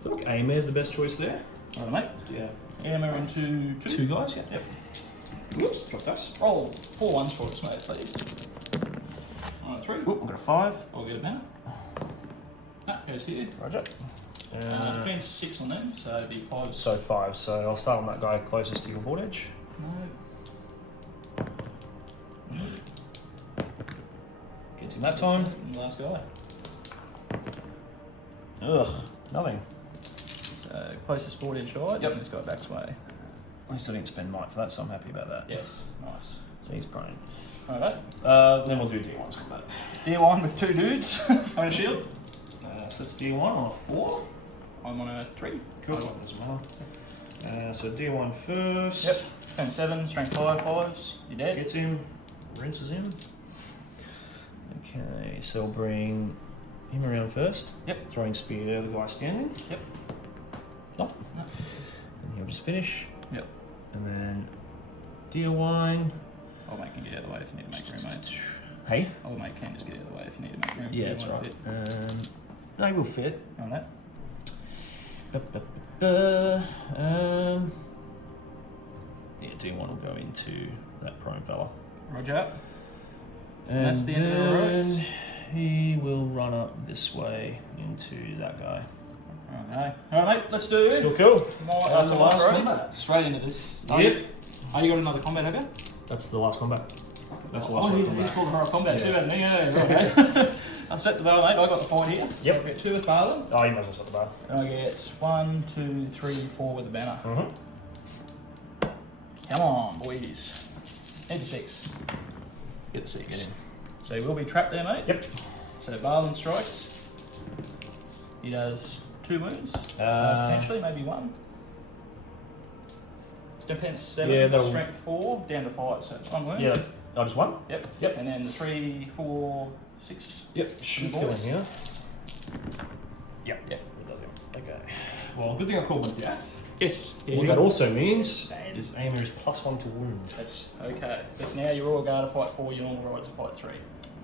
I feel like Amir's the best choice there. Righto, mate. Yeah. Hammer into two. Two guys, yeah. Yep. Whoops, dropped us. Roll 4 ones for us, mate, please. Alright, 3. Whoop, I've got a 5. I'll get it now. That goes here. Roger. Fence 6 on them, so it'd be 5. So 5, so I'll start on that guy closest to your board edge. No. Gets him that time. And the last guy. Ugh, nothing. So closest board edge side. Yep. This guy backs away. At least I didn't spend might for that, so I'm happy about that. Yes. Nice. So he's prone. Alright. Then we'll do D1's combat. D1 with 2 dudes on a shield. So it's D1 on a 4. I'm on a 3. Cool. Doesn't matter. So D1 first. Yep. Fence 7, strength 5, 5s. You're dead. Gets him. Rinses him. Okay, so we'll bring him around first. Yep. Throwing spear at the guy standing. Yep. No. No. And he'll just finish. Yep. And then deal wine. I'll make him get out of the way if you need to make room, mate. Hey? I'll make Ken just get out of the way if you need to make room. Yeah, that's right. No, he will fit. On that. Yeah, D1 will go into that prone fella. Roger. And that's the end of the roads. He will run up this way into that guy. Alright, mate, let's do Cool. that's the last round. combat. Straight into this. Yep. Oh, you got another combat, have you? That's the last combat. That's the Oh, last he's combat. called horror combat too, Yeah. hasn't he? Yeah, right. I'll set the bar, mate. I got the 5 here. Yep. I'll get 2 with Barlin. Oh, you might as well set the bar. And I get 1, 2, 3, 4 with the banner. Come on, boys. Into 6. Get the 6. Get in. So he will be trapped there, mate. Yep. So Barlin strikes. He does 2 wounds. Potentially, maybe 1. Defense 7, Yeah, that'll- strength 4, down to 5, so it's 1 wound. Yeah. Oh, just 1? Yep. Yep. And then 3, 4, 6. Yep. Should kill him here. Yep. Yep. It does him. Okay. Well, good thing I called my death. Yes. What that also means is Amir is +1 to wound. That's okay. But now your Royal Guard to fight 4, your normal Royals to fight 3.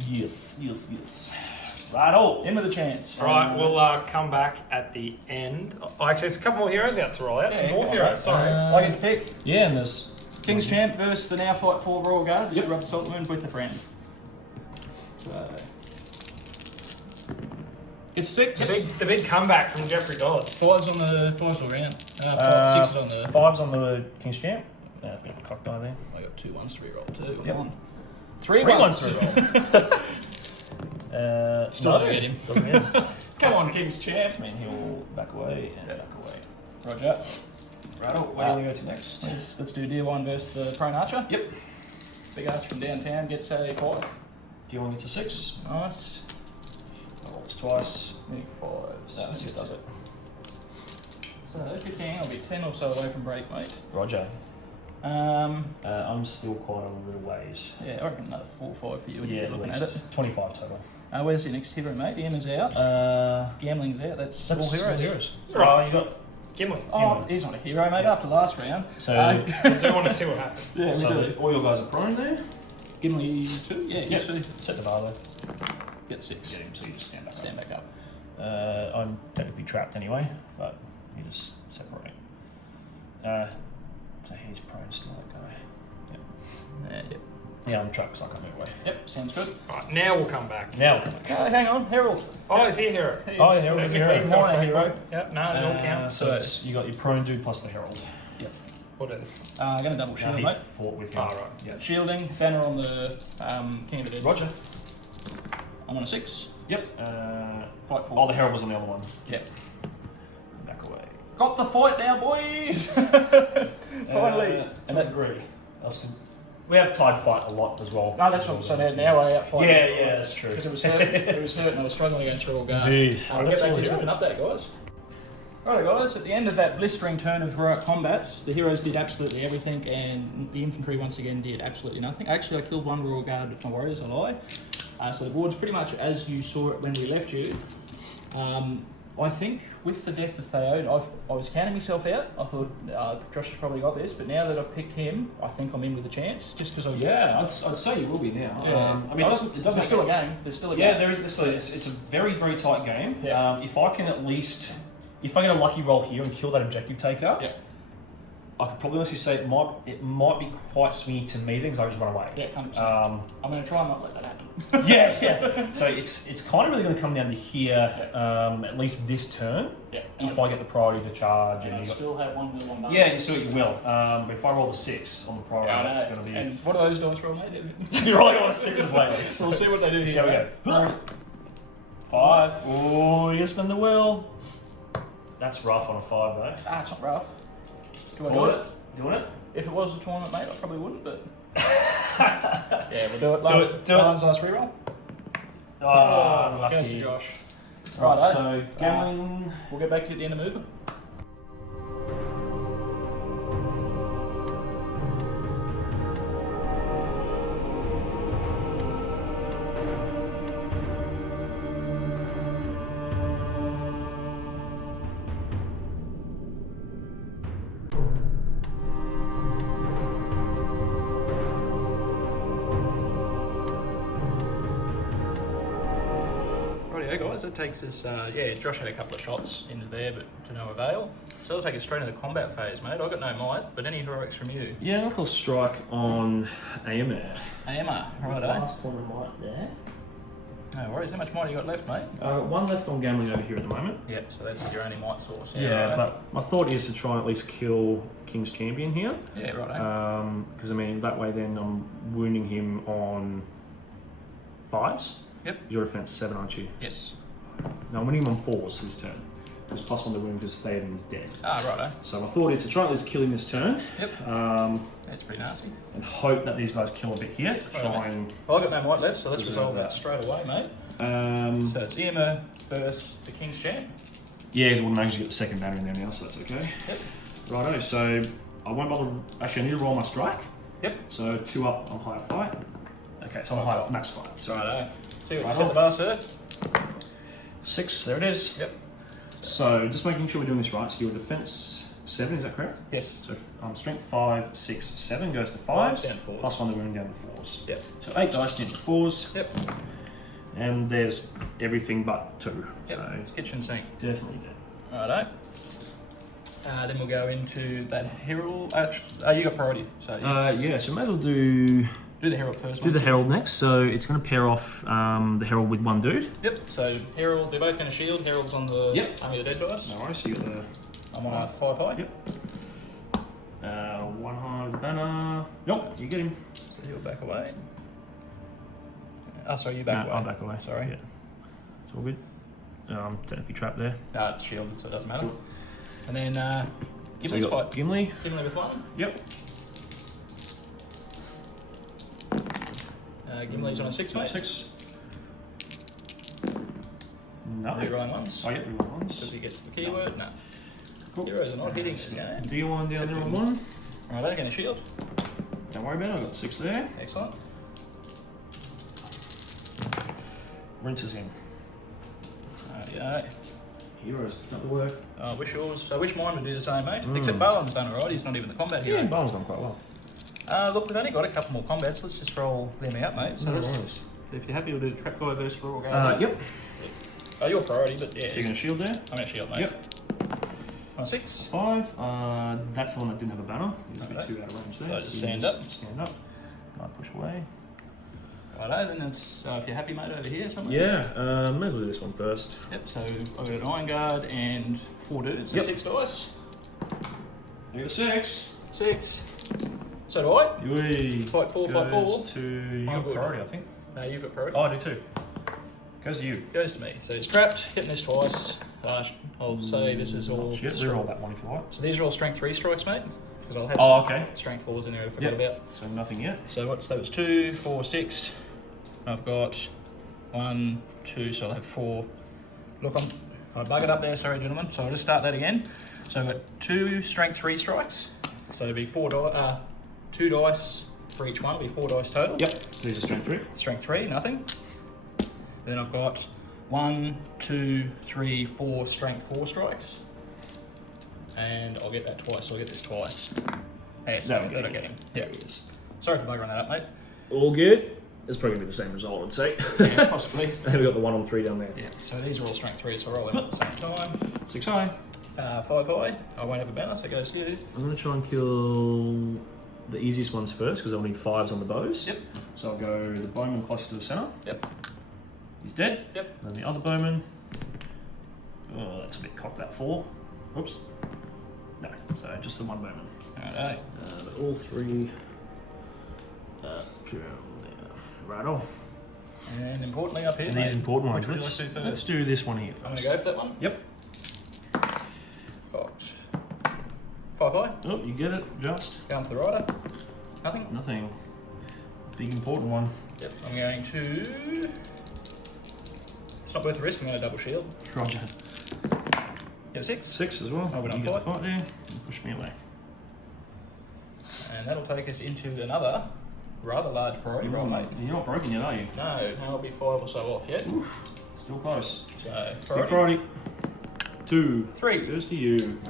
Yes. Right-o. In with a chance. Alright, we'll come back at the end. Oh, actually, there's a couple more heroes out to roll out. Yeah, Some more go on, heroes, mate. sorry. I get to pick. Yeah, and there's King's Champ versus the now fight 4 Royal Guard. Just Yep. rub the salt wound with the friend. So. It's 6. The big comeback from Jeffrey Dodds. 5's on the 5's all round. 6 is on the. 5's on the King's Champ. A bit of a cock die there. I got 2 1s to reroll too. Yep. 1. 3 ones to reroll. Still no, don't get him. Doesn't get him. Come on, King's Champ. I mean, he'll back away and Yep. back away. Roger. Righto, where do we go to next? Let's do D1 versus the prone archer. Yep. Big archer from downtown gets a 5. D1 gets a 6. Nice. Rolls twice. Move 5s. No, 6 does it. So 15, I'll be 10 or so away from break, mate. Roger. Um, I'm still quite a little ways. yeah, I reckon another 4 or 5 for you when Yeah, you're at looking least. at it. 25 total. Where's your next hero, mate? Emma's out. Gambling's out. That's all heroes. Right. You got Gimli. Oh, he's not a hero, mate. After last round. so, I do want to see what happens. Yeah, we so do. all your guys are prone there. Gimli 2? Yeah, Yep. yes, 2. Set the bar there. Get 6. Get him, so you just stand back Stand back up. up. I'm technically trapped anyway, but you just separate. So he's prone still, that guy. Yep. Yeah, I'm trapped, so I can't move away. Yep, sounds good. Right, now we'll come back. Now, Hang on, Herald. Oh, he's here, hero. oh, yeah, Herald is Technically, hero. he's got a Minor free hero. point. Yep, no, it all counts. So it's, you got your prone dude plus the herald. What is? Gonna double Now shield, he mate. fought with him. Oh, right. Yeah. Shielding, banner on the King of the Dead. Roger. I'm on a 6. Yep. Fight 4. Oh, the herald was on the other one. Yep. Back away. got the fight now, boys. Finally. And that agree. We have tied fight a lot as well. No, that's what. So now we're out fighting. Yeah, that's true. Because it was hurt. It was hurt, and I was struggling against Royal Guard. Indeed. We'll get back to this with an update, guys. Right, guys. At the end of that blistering turn of heroic combats, the heroes did absolutely everything, and the infantry once again did absolutely nothing. Actually, I killed one Royal Guard with my warriors. I lie. So the board's pretty much as you saw it when we left you. I think with the death of Theoden, I was counting myself out. I thought Josh has probably got this, but now that I've picked him, I think I'm in with a chance. Just because I'd say you will be now. Yeah. I mean, it doesn't. There's still a game. There's still a game. Yeah, there is. So it's a very, very tight game. Yeah. If I can at least, if I get a lucky roll here and kill that objective taker, Yeah. I could probably honestly say it might be quite swingy to me then because I just run away. Yeah, 100%. I'm going to try and not let that happen. yeah. So it's kind of really going to come down to here, at least this turn. Yeah. If I get the priority to charge, And and I you still have one little one. yeah, you still you will. But if I roll a 6 on the priority, it's going to be. And what are those dice roll, mate? You're rolling on a 6s lately. So we'll see what they do So here. we go. 5. Oh, you spin the wheel. That's rough on a 5 though. It's not rough. Do I do Doing it? it? Doing it? If it was a tournament, mate, I probably wouldn't, but... yeah, we'll do it. Do it. Alan's last reroll. Oh, Goes to lucky. Josh. Right, Right, so gambling. We'll get back to you at the end of movement. Rightio, guys, that takes us, Josh had a couple of shots into there, but to no avail. So that'll take us straight into the combat phase, mate. I've got no might, but any heroics from you? Yeah, I'll strike on AMR. AMR, righto. Last point of might there. No worries. How much might have you got left, mate? One left on gambling over here at the moment. Yep, so that's your only might source. Yeah, righto. but my thought is to try and at least kill King's Champion here. Yeah, righto. Because I mean, that way then I'm wounding him on 5s. Yep. You're defense 7, aren't you? Yes. No, I'm winning him on 4s this turn. Because +1 to wound because Theoden is dead. Righto. So my thought is to try and at least kill him this turn. Yep. That's pretty nasty. And hope that these guys kill a bit here to try and. Well, I've got no might left, so let's Resolve resolve that that. straight away, mate. So it's Emma versus the King's Champ. Yeah, we'll manage to get the second banner in there now, so that's okay. Yep. Righto, so I won't bother. Actually, I need to roll my strike. Yep. So 2 up on higher fight. Okay, so on higher max fight. So Righto. See what you Right set on. the bar, sir. 6, there it is. Yep. So just making sure we're doing this right. So your defense 7, is that correct? Yes. So strength 5, 6, 7 goes to 5 5s. down to 4s. +1 to wound down to 4s. Yep. So 8 dice into 4s. Yep. And there's everything but 2. Yep. So Kitchen sink. definitely dead. Righto. Then we'll go into that Herald. You got priority, so you Yeah, so may as well do do the Herald first. the one. Herald next. So it's going to pair off the Herald with one dude. Yep. So Herald, they're both going to shield. Herald's on the Yep. Army of the Dead dice. No worries, so you got the I'm on a 5 high. Yep. 1 high with the banner. Nope, you get him. So you'll back away. Sorry, you back away. I'm back away. Sorry. Yeah. It's all good. Technically trapped there. It's shielded, so it doesn't matter. Cool. And then So Gimli's you got fight. Gimli. Gimli with 1. Yep. Gimli's on a 6, mate. 6. No. Are you rolling ones? Oh, yep, we roll ones. Because he gets the keyword? No. Cool. Heroes are not hitting this game. Do you want down there on 1? Right, they're going to shield. Don't worry about it, I've got 6 there. Excellent. Rinses him. Yeah. Heroes, not the work. I wish mine would do the same, mate. Except Balan's done alright, he's not even the combat hero. Yeah, Barnes gone quite well. Look, we've only got a couple more combats. Let's just roll them out, mate. So No let's, worries. if you're happy, we'll do the Trap Guy versus Royal Guard. Yep. Oh, your priority, but yeah. So you're going to shield there? I'm going to shield, mate. Yep. On a 6. 5. That's the one that didn't have a banner. It's a bit Okay. too out of range there. So just you stand just up. Stand up. Can I push away? Righto, then that's, if you're happy, mate, over here somewhere. Yeah, may as well do this one first. Yep, so I've got an Iron Guard and 4 dudes, so Yep. 6 dice. You got 6. 6. So do I. Yui. Fight 4, fight 4. Goes to your good. priority, I think. No, you've got priority. Oh, I do too. Goes to you. Goes to me. So it's trapped, hitting this twice. I'll say this is all. Shit, reroll that one if you like. So these are all strength 3 strikes, mate. Because I'll have Oh, some okay. strength 4s in there I forgot Yep. about. So nothing yet. So that was 2, 4, 6. I've got 1, 2, so I'll have 4. Look, I bug it up there, sorry gentlemen. So I'll just start that again. So I've got 2 strength 3 strikes. So it'll be 2 dice for each one. It'll be 4 dice total. Yep. These are strength 3. Strength 3, nothing. Then I've got 1, 2, 3, 4 strength 4 strikes. And I'll get that twice, so I'll get this twice. Yes, that'll get him. Yeah. Sorry for buggering that up, mate. All good. It's probably going to be the same result, I'd say. Yeah, possibly. And then we've got the 1 on 3 down there. Yeah, so these are all strength 3, so I'll roll them at the same time. 6 high. 5 high. I won't have a banner, so it goes to you. I'm going to try and kill the easiest ones first because I'll need 5s on the bows. Yep. So I'll go the bowman close to the centre. Yep. He's dead. Yep. And the other bowman. Oh, that's a bit cocked, that 4. Whoops. No, so just the 1 bowman. Alright. But all 3. Right on. And importantly up here, And these mate, important ones. which would you like to do first? Let's do this one here first. I'm going to go for that one. Yep. Cocked. 5 high. Oh, you get it, just. Going for the rider. Nothing. Nothing. Big important one. Yep. I'm going to... It's not worth the risk, I'm going to double shield. Roger. Get a 6. 6 as well. Oh, we're you on get the 5. fight there. And push me away. And that'll take us into another rather large priority roll, mate. You're not broken yet, are you? No, I'll be 5 or so off yet. Oof. Still close. So, Big priority. priority. 2. 3. Goes to you.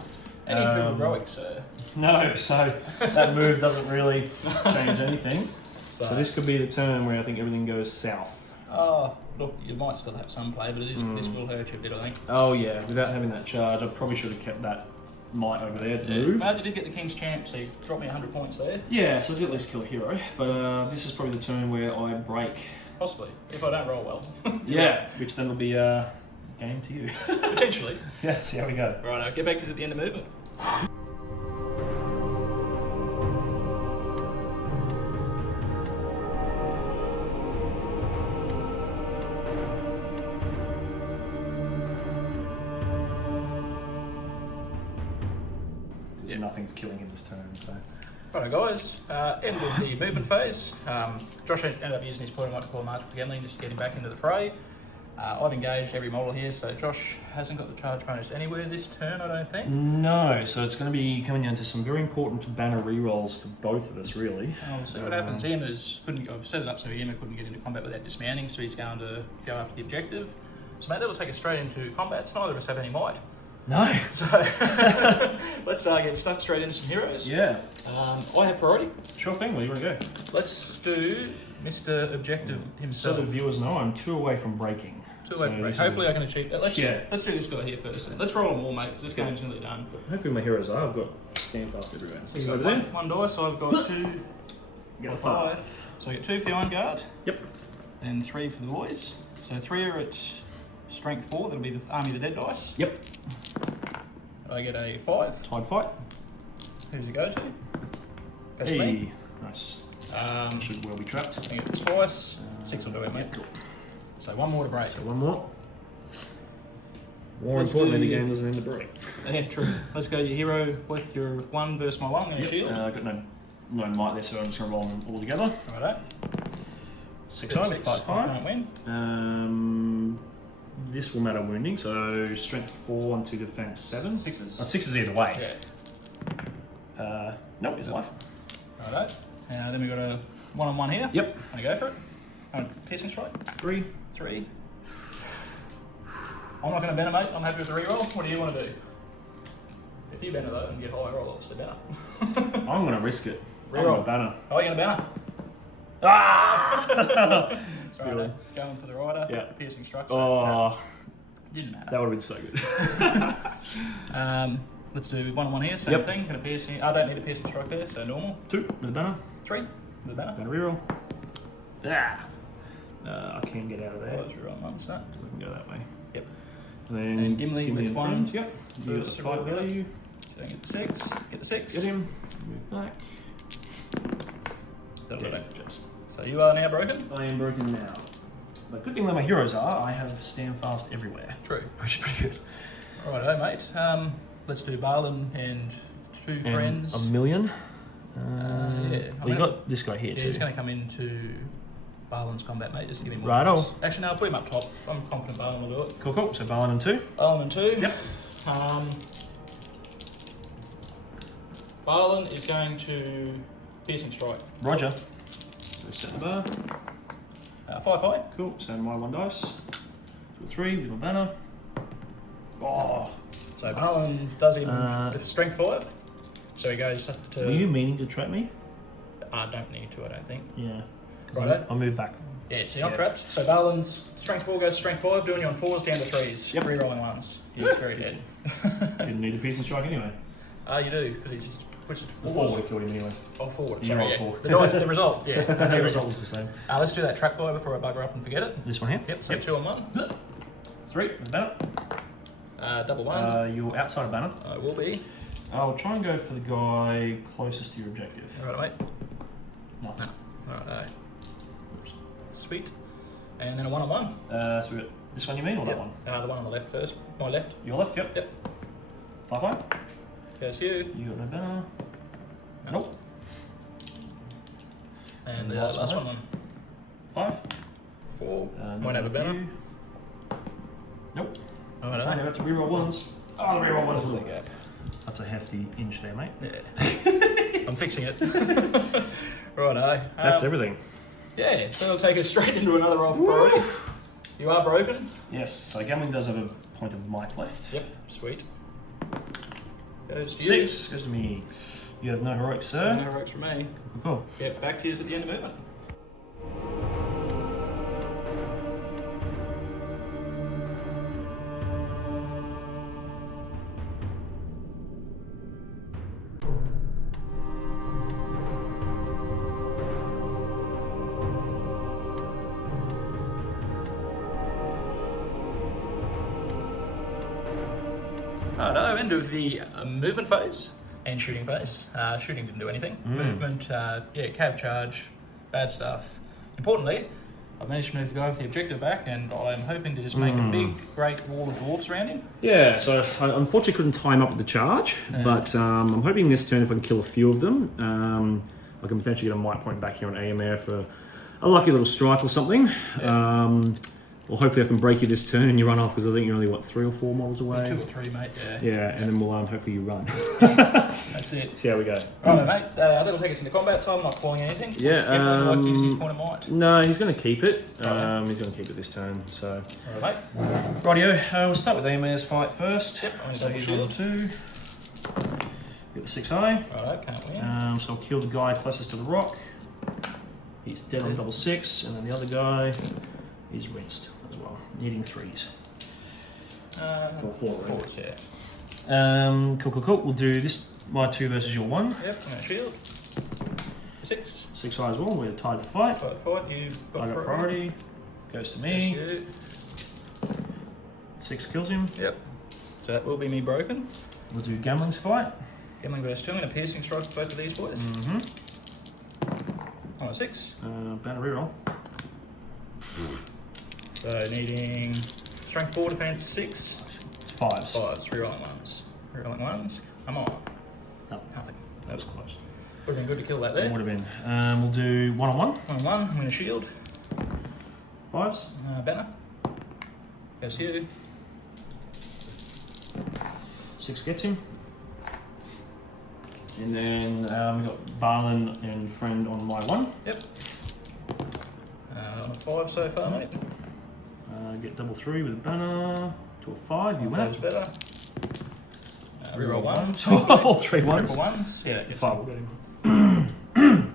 Any heroic, sir. No, so that move doesn't really change anything. So this could be the turn where I think everything goes south. Oh, look, you might still have some play, but this will hurt you a bit, I think. Oh yeah, without having that charge, I probably should have kept that might over there to move. Well, you did get the King's Champ, so you dropped me 100 points there. Yeah, so I did at least kill a hero, but this is probably the turn where I break. Possibly, if I don't roll well. Yeah, which then will be game to you. Potentially. Yeah, see how we go. Right, I'll get back to us at the end of movement. Because nothing's killing in this turn, so. Righto guys, end of the movement phase. Josh ended up using his point of call March Gambling just to get him back into the fray. I've engaged every model here, so Josh hasn't got the charge bonus anywhere this turn, I don't think. No, so it's going to be coming down to some very important banner rerolls for both of us, really. We'll see what happens. I've set it up so Emma couldn't get into combat without dismounting, so he's going to go after the objective. So mate, that will take us straight into combat. Neither of us have any might. No. So let's get stuck straight into some heroes. Yeah. I have priority. Sure thing, where do you want to go? Let's do Mr. Objective So himself. the viewers know I'm 2 away from breaking. Hopefully I can achieve that. Let's do this guy here first. Let's roll them all, mate, because this game's nearly done. Hopefully my heroes are. I've got stand fast everywhere. So you've got one dice, so I've got 2, Get a 5. So I get 2 for the Iron Guard. Yep. And 3 for the boys. So 3 are at strength 4, that'll be the Army of the Dead dice. Yep. I get a 5. Tide fight. Who does it go to? Goes to me. Nice. Um, Should well be trapped. I get this twice. 6 will do it, mate. Cool. So 1 more to break. So 1 more. More Let's importantly, do- the game doesn't end the break. Yeah, true. Let's go your hero with your 1 versus my 1. I'm going to shield. I've got no might there, so I'm just going to roll them all together. Righto. 6 high, 5 5. Can't win. This will matter wounding, so strength 4 on 2 defense 7. 6s. 6 is either way. Yeah. Nope, he's alive. Righto. Then we've got a 1-on-1 here. Yep. I'm going to go for it. Piercing strike. 3. 3. I'm not going to banner, mate. I'm happy with the reroll. What do you want to do? If you banner though and get high roll, obviously banner. I'm going to risk it. I'm Reroll. going to banner. Oh, you're going to banner? Ah! Righto. Going for the rider. Yeah. Piercing strike. Oh, Didn't matter. that would have been so good. Let's do 1-on-1 here. Same thing. Going to piercing. I don't need a piercing strike there, so normal. 2 with the banner. 3 with the banner. Banner reroll. Ah! I can't get out of there. Let's reroll once that. Because I can go that way. Yep. And then And Gimli with in 1. front. Yep. You got the 5 value. So get the 6. Get the 6. Get him. Move back. That'll do Yeah, it. just. So you are now broken. I am broken now. The good thing that my heroes are, I have stand fast everywhere. True. Which is pretty good. Righto, mate. Let's do Balin and two friends. A million. Yeah. Well, you got this guy here Yeah, too. he's going to come into Balin's combat, mate. Just give him more. Righto. points. Actually, no, I'll put him up top. I'm confident Balin will do it. Cool, cool. So Balin and 2. Balin and 2. Yep. Balin is going to piercing strike. Roger. So set the bar. 5 high. Cool. So my 1 dice. 2 or 3 with my banner. Oh. So Balin does him strength 5. So he goes up to. Were you meaning to trap me? I don't need to, I don't think. Yeah. Righto. I'll move back. Yeah, so you're not trapped. So Balin's strength 4 goes to strength 5, doing you on 4s down to 3s. Yep. Re-rolling 1s. He's very dead. Didn't need a piercing strike anyway. You do, because he's just pushed it to 4s. The 4 would have killed him anyway. Oh, 4. You Sorry, rolled yeah. 4. The dice, the result, yeah. The result was the same. Let's do that trap guy before I bugger up and forget it. This one here? Yep, so 2 on 1. 3 with the banner. Double 1. You're outside of banner. I will be. I'll try and go for the guy closest to your objective. Alright, mate. Nothing. Alright. Sweet. And then a 1 on 1. So we got this one you mean, or that one? The one on the left first. My left. Your left, yep. Yep. 5-5. Goes you. You got no banner. Nope. And the last last one one. 5. 4. No Won't have a banner. you. Nope. Alright. I got to reroll 1s. Oh, the reroll 1s. Close that gap. That's a hefty inch there, mate. Yeah. I'm fixing it. Righto. That's everything. Yeah, so it'll take us straight into another roll for priority. You are broken. Yes, so gambling does have a point of might left. Yep, sweet. Goes to you. 6 goes to me. You have no heroics, sir. No heroics from me. Cool. Yep, back to you at the end of movement. Righto, end of the movement phase and shooting phase. Shooting didn't do anything. Movement, cav charge, bad stuff. Importantly, I've managed to move the guy with the objective back, and I'm hoping to just make a big, great wall of dwarfs around him. Yeah, so I unfortunately couldn't time up with the charge, but I'm hoping this turn if I can kill a few of them, I can potentially get a might point back here on AMR for a lucky little strike or something. Well, hopefully I can break you this turn and you run off, because I think you're only, 3 or 4 models away? 2 or 3, mate, yeah. Yeah, and then we'll hopefully you run. That's it. See how we go. Righto, mate. That'll take us into combat, so I'm not calling anything. Yeah, Everyone would like to use his point of might. No, he's going to keep it. He's going to keep it this turn, so... Alright, mate. Rightio, we'll start with AMR's fight first. Yep, I'm So gonna he's double on 2. Get the 6 eye. Alright, can't win. So I'll kill the guy closest to the rock. He's dead on double 6, and then the other guy is rinsed as well, needing 3s. Or 4, right? 4s, yeah. Cool. We'll do this, my 2 versus your 1. Yep, I'm going to shield. 6. 6 eye as well, we're tied for fight. Fight, you've got I got priority. Goes to me. Yes, you. 6 kills him. Yep. So that will be me broken. We'll do Gamling's fight. Gambling versus 2. I'm going to piercing strike both of these boys. On a 6. Banner reroll. So needing strength 4, defense 6. 5s. 5s, rerolling 1s. Rerolling 1s. Come on. Nothing. That was close. Would have been good to kill that there. Would have been. We'll do 1 on 1. 1 on 1. I'm going to shield. 5s. Banner. Goes to you. 6 gets him. And then we've got Balin and friend on my 1. Yep. On a 5 so far, mate. Get double 3 with a banner. To a 5, you win Five's it. better. Reroll 1s. All 3 ones. Triple 1s. Yeah, that gets 5 him. will get him.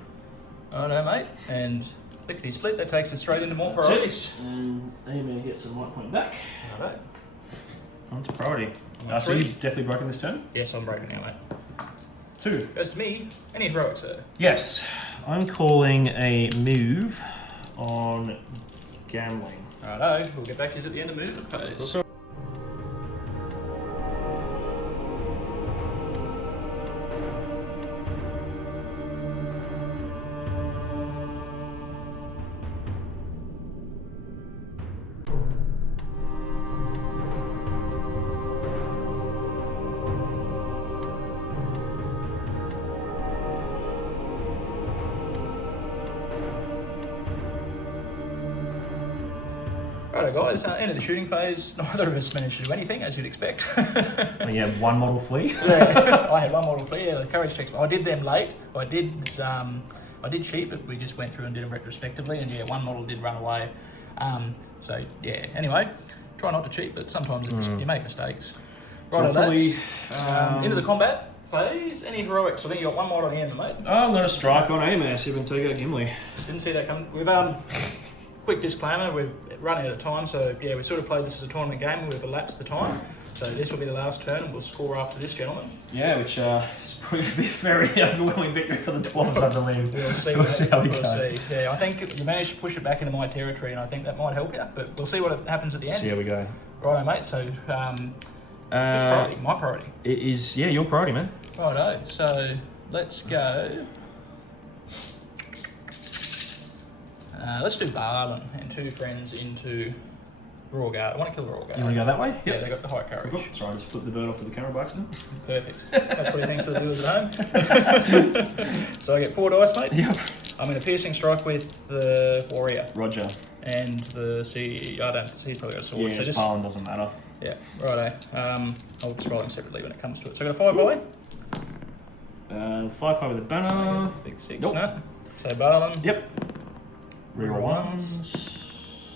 Oh no, mate. And lickety split, that takes us straight into more priorities. And Amy gets a might point back. Alright. On to priority. On So 3. you've definitely broken this turn? Yes, I'm breaking now, mate. 2. Goes to me. Any heroics, sir? Yes. I'm calling a move on gambling. Righto, we'll get back to you at the end of movement phase. Righto guys, into the shooting phase. Neither of us managed to do anything, as you'd expect. You had one model flee. Yeah, I had one model clear. Yeah, the courage checks. I did them late. I did cheat, but we just went through and did them retrospectively. And yeah, one model did run away. So yeah. Anyway, try not to cheat, but sometimes you make mistakes. Righto, lads. Into the combat phase. Any heroics? I think you got one mod on the end, mate. I'm going to strike on AMS, even Togo Gimli. Didn't see that coming. We've quick disclaimer. We're running out of time, so yeah, we sort of played this as a tournament game, and we've elapsed the time. So this will be the last turn, and we'll score after this, gentleman. Yeah, which is probably a very overwhelming victory for the Dwarves, I believe. We'll see how we go. Yeah, I think you managed to push it back into my territory, and I think that might help you. But we'll see what happens at the end. See how we go. Righto, mate. So, whose priority? My priority. It is, yeah, your priority, man. Righto. So let's go. Let's do Barlin and 2 friends into W.A.R.G. I want to kill W.A.R.G. You want to go that way? Yeah, they got the high courage. Cool. Sorry, I just flipped the bird off with the camera by accident. Perfect. That's what he thinks of the viewers at home. So I get 4 dice, mate. Yep. I'm going to piercing strike with the warrior. Roger. And the sea. I don't see, he's probably got a sword. Yeah, so just Barlin doesn't matter. Yeah, righto. I'll just roll them separately when it comes to it. So I got a 5 high. 5 high with the banner. Big 6, Nope. no. So Barlin. Yep. Reroll Reroll ones.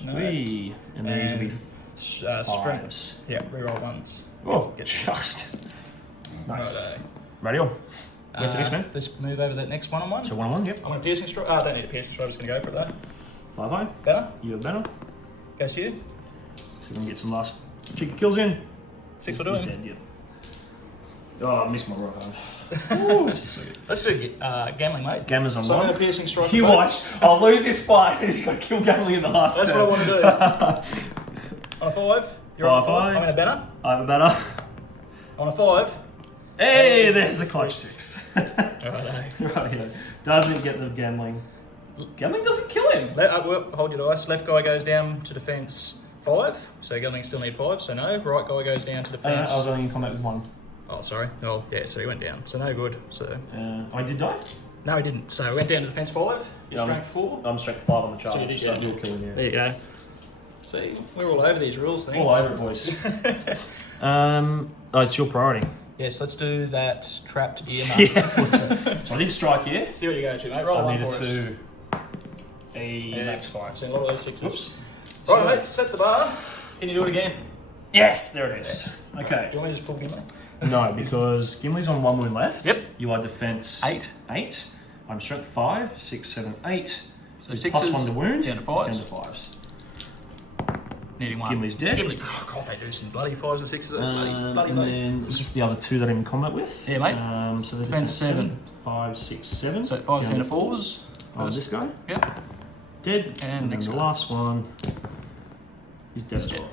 No. Sweet. And then these will be strength. fives. Yeah, reroll ones. Oh, Get- just. Nice. Righto. Radio. Where's the next man? Let's move over to that next one. So 1-1, yep. I want a piercing strike. I don't need a piercing strike. I'm just going to go for it though. 5 high. Better? You have banner. Goes to you. So we can get some last cheeky kills in. 6 will do He's him. dead, yep. Oh, I missed my Rohan. Let's do gambling, mate. Gamblers on So I'm one. going to piercing strike. You both. watch. I'll lose this fight and he's got to kill Gambling in the last That's turn. what I want to do. On a 5. You're on a 5. I'm in a banner. I have a banner. On a 5. Hey, there's the clutch 6. Righto. Right, yeah. Doesn't get the Gambling. Gambling doesn't kill him. Hold your dice. Left guy goes down to defence 5. So Gambling still need 5. So no. Right guy goes down to defence. I was only in combat with 1. Oh, sorry. Oh, yeah. So he went down. So no good. So I did die? no, he didn't. So went down to defence 5. Yeah, Strength 4. I'm strength 5 on the charge. So you did, so yeah. you're killing you. There you go. See, we're all over these rules things. All over it, boys. It's your priority. Yes, let's do that trapped ear. Yeah. So I did strike here. See what you go to, mate. Roll I one needed for us. to a max 5. So a lot of those 6s. Oops. Right, mate. Set the bar. Can you do it again? Yes, there it is. Okay. Do you want me to just pull Gimli? No, because Gimli's on 1 wound left. Yep. You are defense 8. 8. I'm strength 5, 6, 7, 8. So Plus 6s. 1 to wound. Down to 5s. Down to 5s. Needing 1. Gimli's dead. Gimli. Oh, God, they do some bloody 5s and 6s. Bloody. And then it's just the other 2 that I'm in combat with. Yeah, mate. So the Defense defense 7. 5, 6, 7. So 5s down to 4s. On this guy. Yep. Dead. And And then next the one. last one is dead as Dead. well.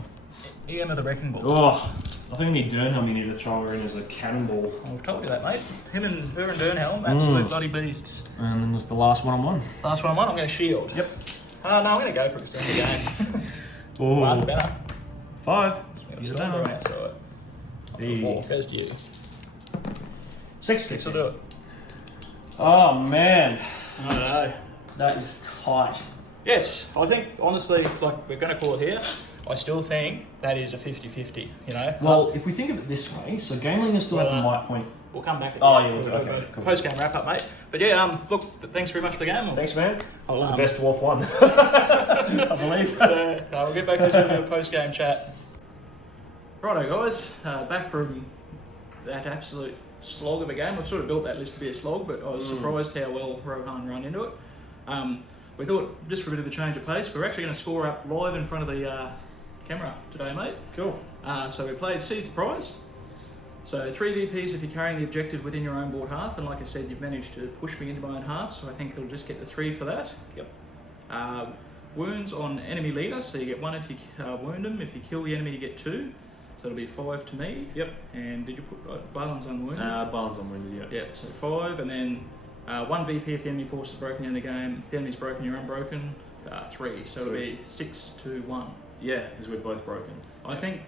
Ian of the Wrecking Ball. Oh, I think we need Dernhelm. You need to throw her in as a cannonball. I've told you that, mate. Her and Dernhelm, absolute bloody beasts. And then there's the last one on 1. Last one, I'm going to shield. Yep. No, I'm going to go for it because it's the game. Oh, One banner. 5. Use Use a a banner banner. outside. Up to Hey. 4. Goes to you. 6. 6 will do it. Oh, man. I don't know. That is tight. Yes, I think, honestly, like, we're going to call it here. I still think that is a 50-50, you know? Well, if we think of it this way, so Gameling is still at the might point. We'll come back at Oh, the yeah, end. we'll do- okay, cool. Post-game wrap-up, mate. But yeah, look, thanks very much for the game. Thanks, man. I'll, The best dwarf won. I believe. We'll get back to the post-game chat. Righto, guys. Back from that absolute slog of a game. I've sort of built that list to be a slog, but I was surprised how well Rohan ran into it. We thought, just for a bit of a change of pace, we're actually going to score up live in front of the camera today, mate. Cool. So we played Seize the Prize. So 3 VPs if you're carrying the objective within your own board half, and like I said, you've managed to push me into my own half, so I think you'll just get the 3 for that. Yep. Wounds on enemy leader, so you get 1 if you wound them. If you kill the enemy, you get 2. So it'll be 5 to me. Yep. And did you put Balan's unwounded? Barnes unwounded, yeah. Yep, so 5, and then 1 VP if the enemy force is broken in the game. If the enemy's broken, you're unbroken. 3, so it'll be 6 to 1. Yeah, because we're both broken. I think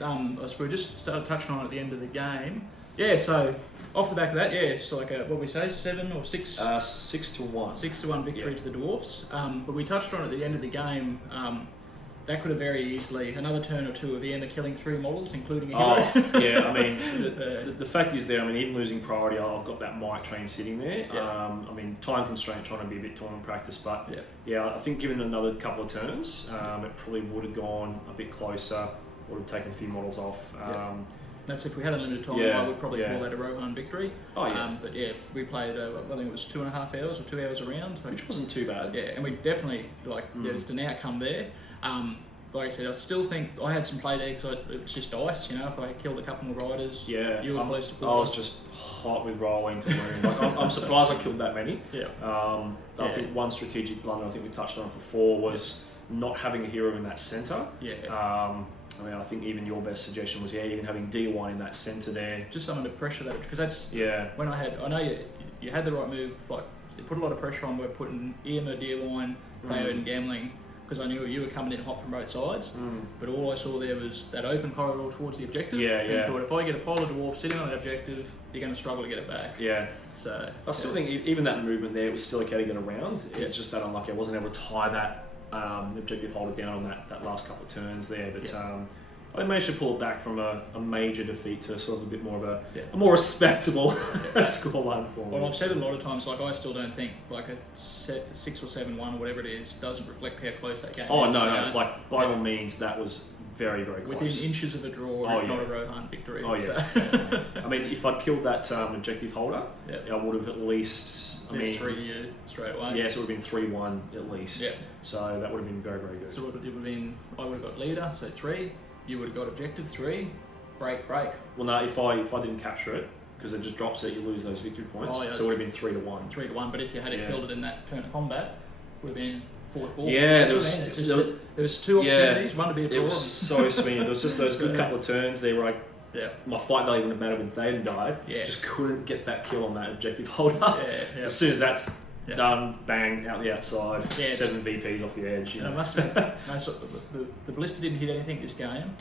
we just started touching on it at the end of the game. Yeah, so off the back of that, yeah, it's like what we say, 7 or 6. 6 to 1. 6 to 1 victory to the Dwarfs. But we touched on it at the end of the game. that could have very easily another turn or two of Emma killing 3 models, including a hero. Oh, yeah, I mean, the fact is there, I mean, even losing priority, I've got that mic train sitting there. Yeah. I mean, time constraint, trying to be a bit tournament practice, but Yeah. yeah, I think given another couple of turns, it probably would have gone a bit closer, would have taken a few models off. That's if we had a limited time, Yeah, I would probably yeah. call that a Rohan victory. Oh, yeah. But yeah, we played, I think it was 2.5 hours or 2 hours around. Which wasn't too bad. Yeah, and we definitely, there's an outcome there. Like I said, I still think I had some play there because it was just dice, you know, if I had killed a couple more riders, Yeah, you were close to I pull. was just hot with rolling to wound. Like, I'm surprised I killed that many. Yeah. I think one strategic blunder, I think we touched on it before, was not having a hero in that centre. Yeah. I mean, I think even your best suggestion was, even having D1 in that centre there. Just something to pressure that, because that's Yeah. when I know you had the right move, like you put a lot of pressure on by putting Irma, Deerwine, Theoden, Gambling, because I knew you were coming in hot from both sides. But all I saw there was that open corridor towards the objective. Yeah, and yeah. I thought if I get a pile of dwarf sitting on that objective, you're going to struggle to get it back. Yeah. So I still think even that movement there was still okay to get around. Yeah. It's just that unlucky I wasn't able to tie that objective holder down on that last couple of turns there. But I managed to pull it back from a major defeat to sort of a bit more of a more respectable scoreline for me. Well, I've said it a lot of times, like I still don't think like a 6 or 7-1 or whatever it is doesn't reflect how close that game Oh is. no, like by all means, that was very, very close. Within inches of a draw, Oh, if not yeah. a Rohan victory. Oh yeah, So. definitely. I mean, if I'd killed that objective holder, Yeah. I would have at least. I There's mean, 3 straight away. yes, it would have been 3-1 at least. Yeah. So that would have been very, very good. So it would have been, I would have got leader, so 3. You would have got objective 3, break. Well, no, if I didn't capture it, because it just drops it, you lose those victory points. Oh, yeah. So it would have been 3-1. 3-1, but if you had it killed it in that turn of combat, would have been 4-4. Yeah, That's what I mean. It's just there was 2 opportunities, one to be a draw. It was so sweet. There was just those good couple of turns there where my fight value wouldn't have mattered when Theoden died. Yeah. Just couldn't get that kill on that objective holder. Yeah. As soon as that's done, bang, out the outside, Yeah. 7 VPs off the edge. And I must admit, the Ballista didn't hit anything this game.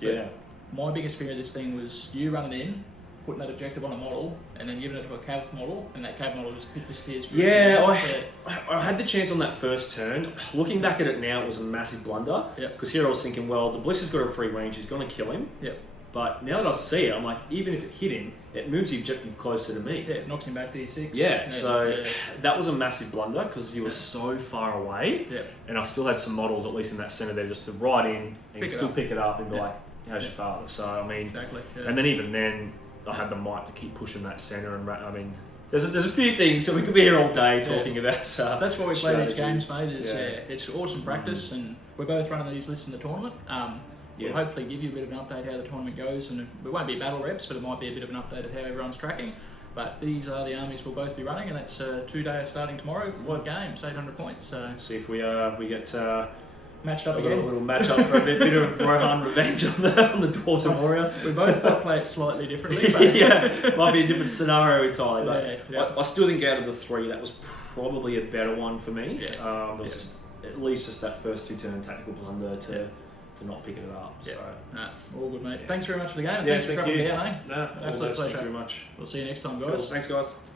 Yeah. My biggest fear of this thing was you running in, putting that objective on a model, and then giving it to a cav model, and that cav model just disappears. I had the chance on that first turn. Looking back at it now, it was a massive blunder. Yeah. Because here I was thinking, well, the Blister's got a free range, he's going to kill him. Yeah. But now that I see it, I'm like, even if it hit him, it moves the objective closer to me. Yeah, it knocks him back to E6. Yeah, so that was a massive blunder because he was so far away. Yeah. And I still had some models, at least in that centre there, just to ride in and still pick it up and be like, how's your father? So, I mean, Exactly. Yeah. and then even then, I had the might to keep pushing that centre. And I mean, there's a few things, so we could be here all day talking about That's why we play these strategy. games, mate. It's awesome practice, and we're both running these lists in the tournament. We'll hopefully give you a bit of an update how the tournament goes, and it won't be battle reps, but it might be a bit of an update of how everyone's tracking. But these are the armies we'll both be running, and that's 2 days starting tomorrow, 5 games, 800 points. So See if we get matched up a again. little match up for a bit of Rohan revenge on the Dwarves of Moria. We both play it slightly differently. But Might be a different scenario entirely, but Yeah. I still think out of the 3, that was probably a better one for me. Yeah. There was just, at least just that first 2-turn tactical blunder to not pick it up. Yeah. So. Nah, all good, mate. Thanks very much for the game, and Yeah, thanks for thank travelling you. down, eh? No, all the Absolute best. Thank pleasure. you very much. We'll see you next time, guys. Cool. Thanks, guys.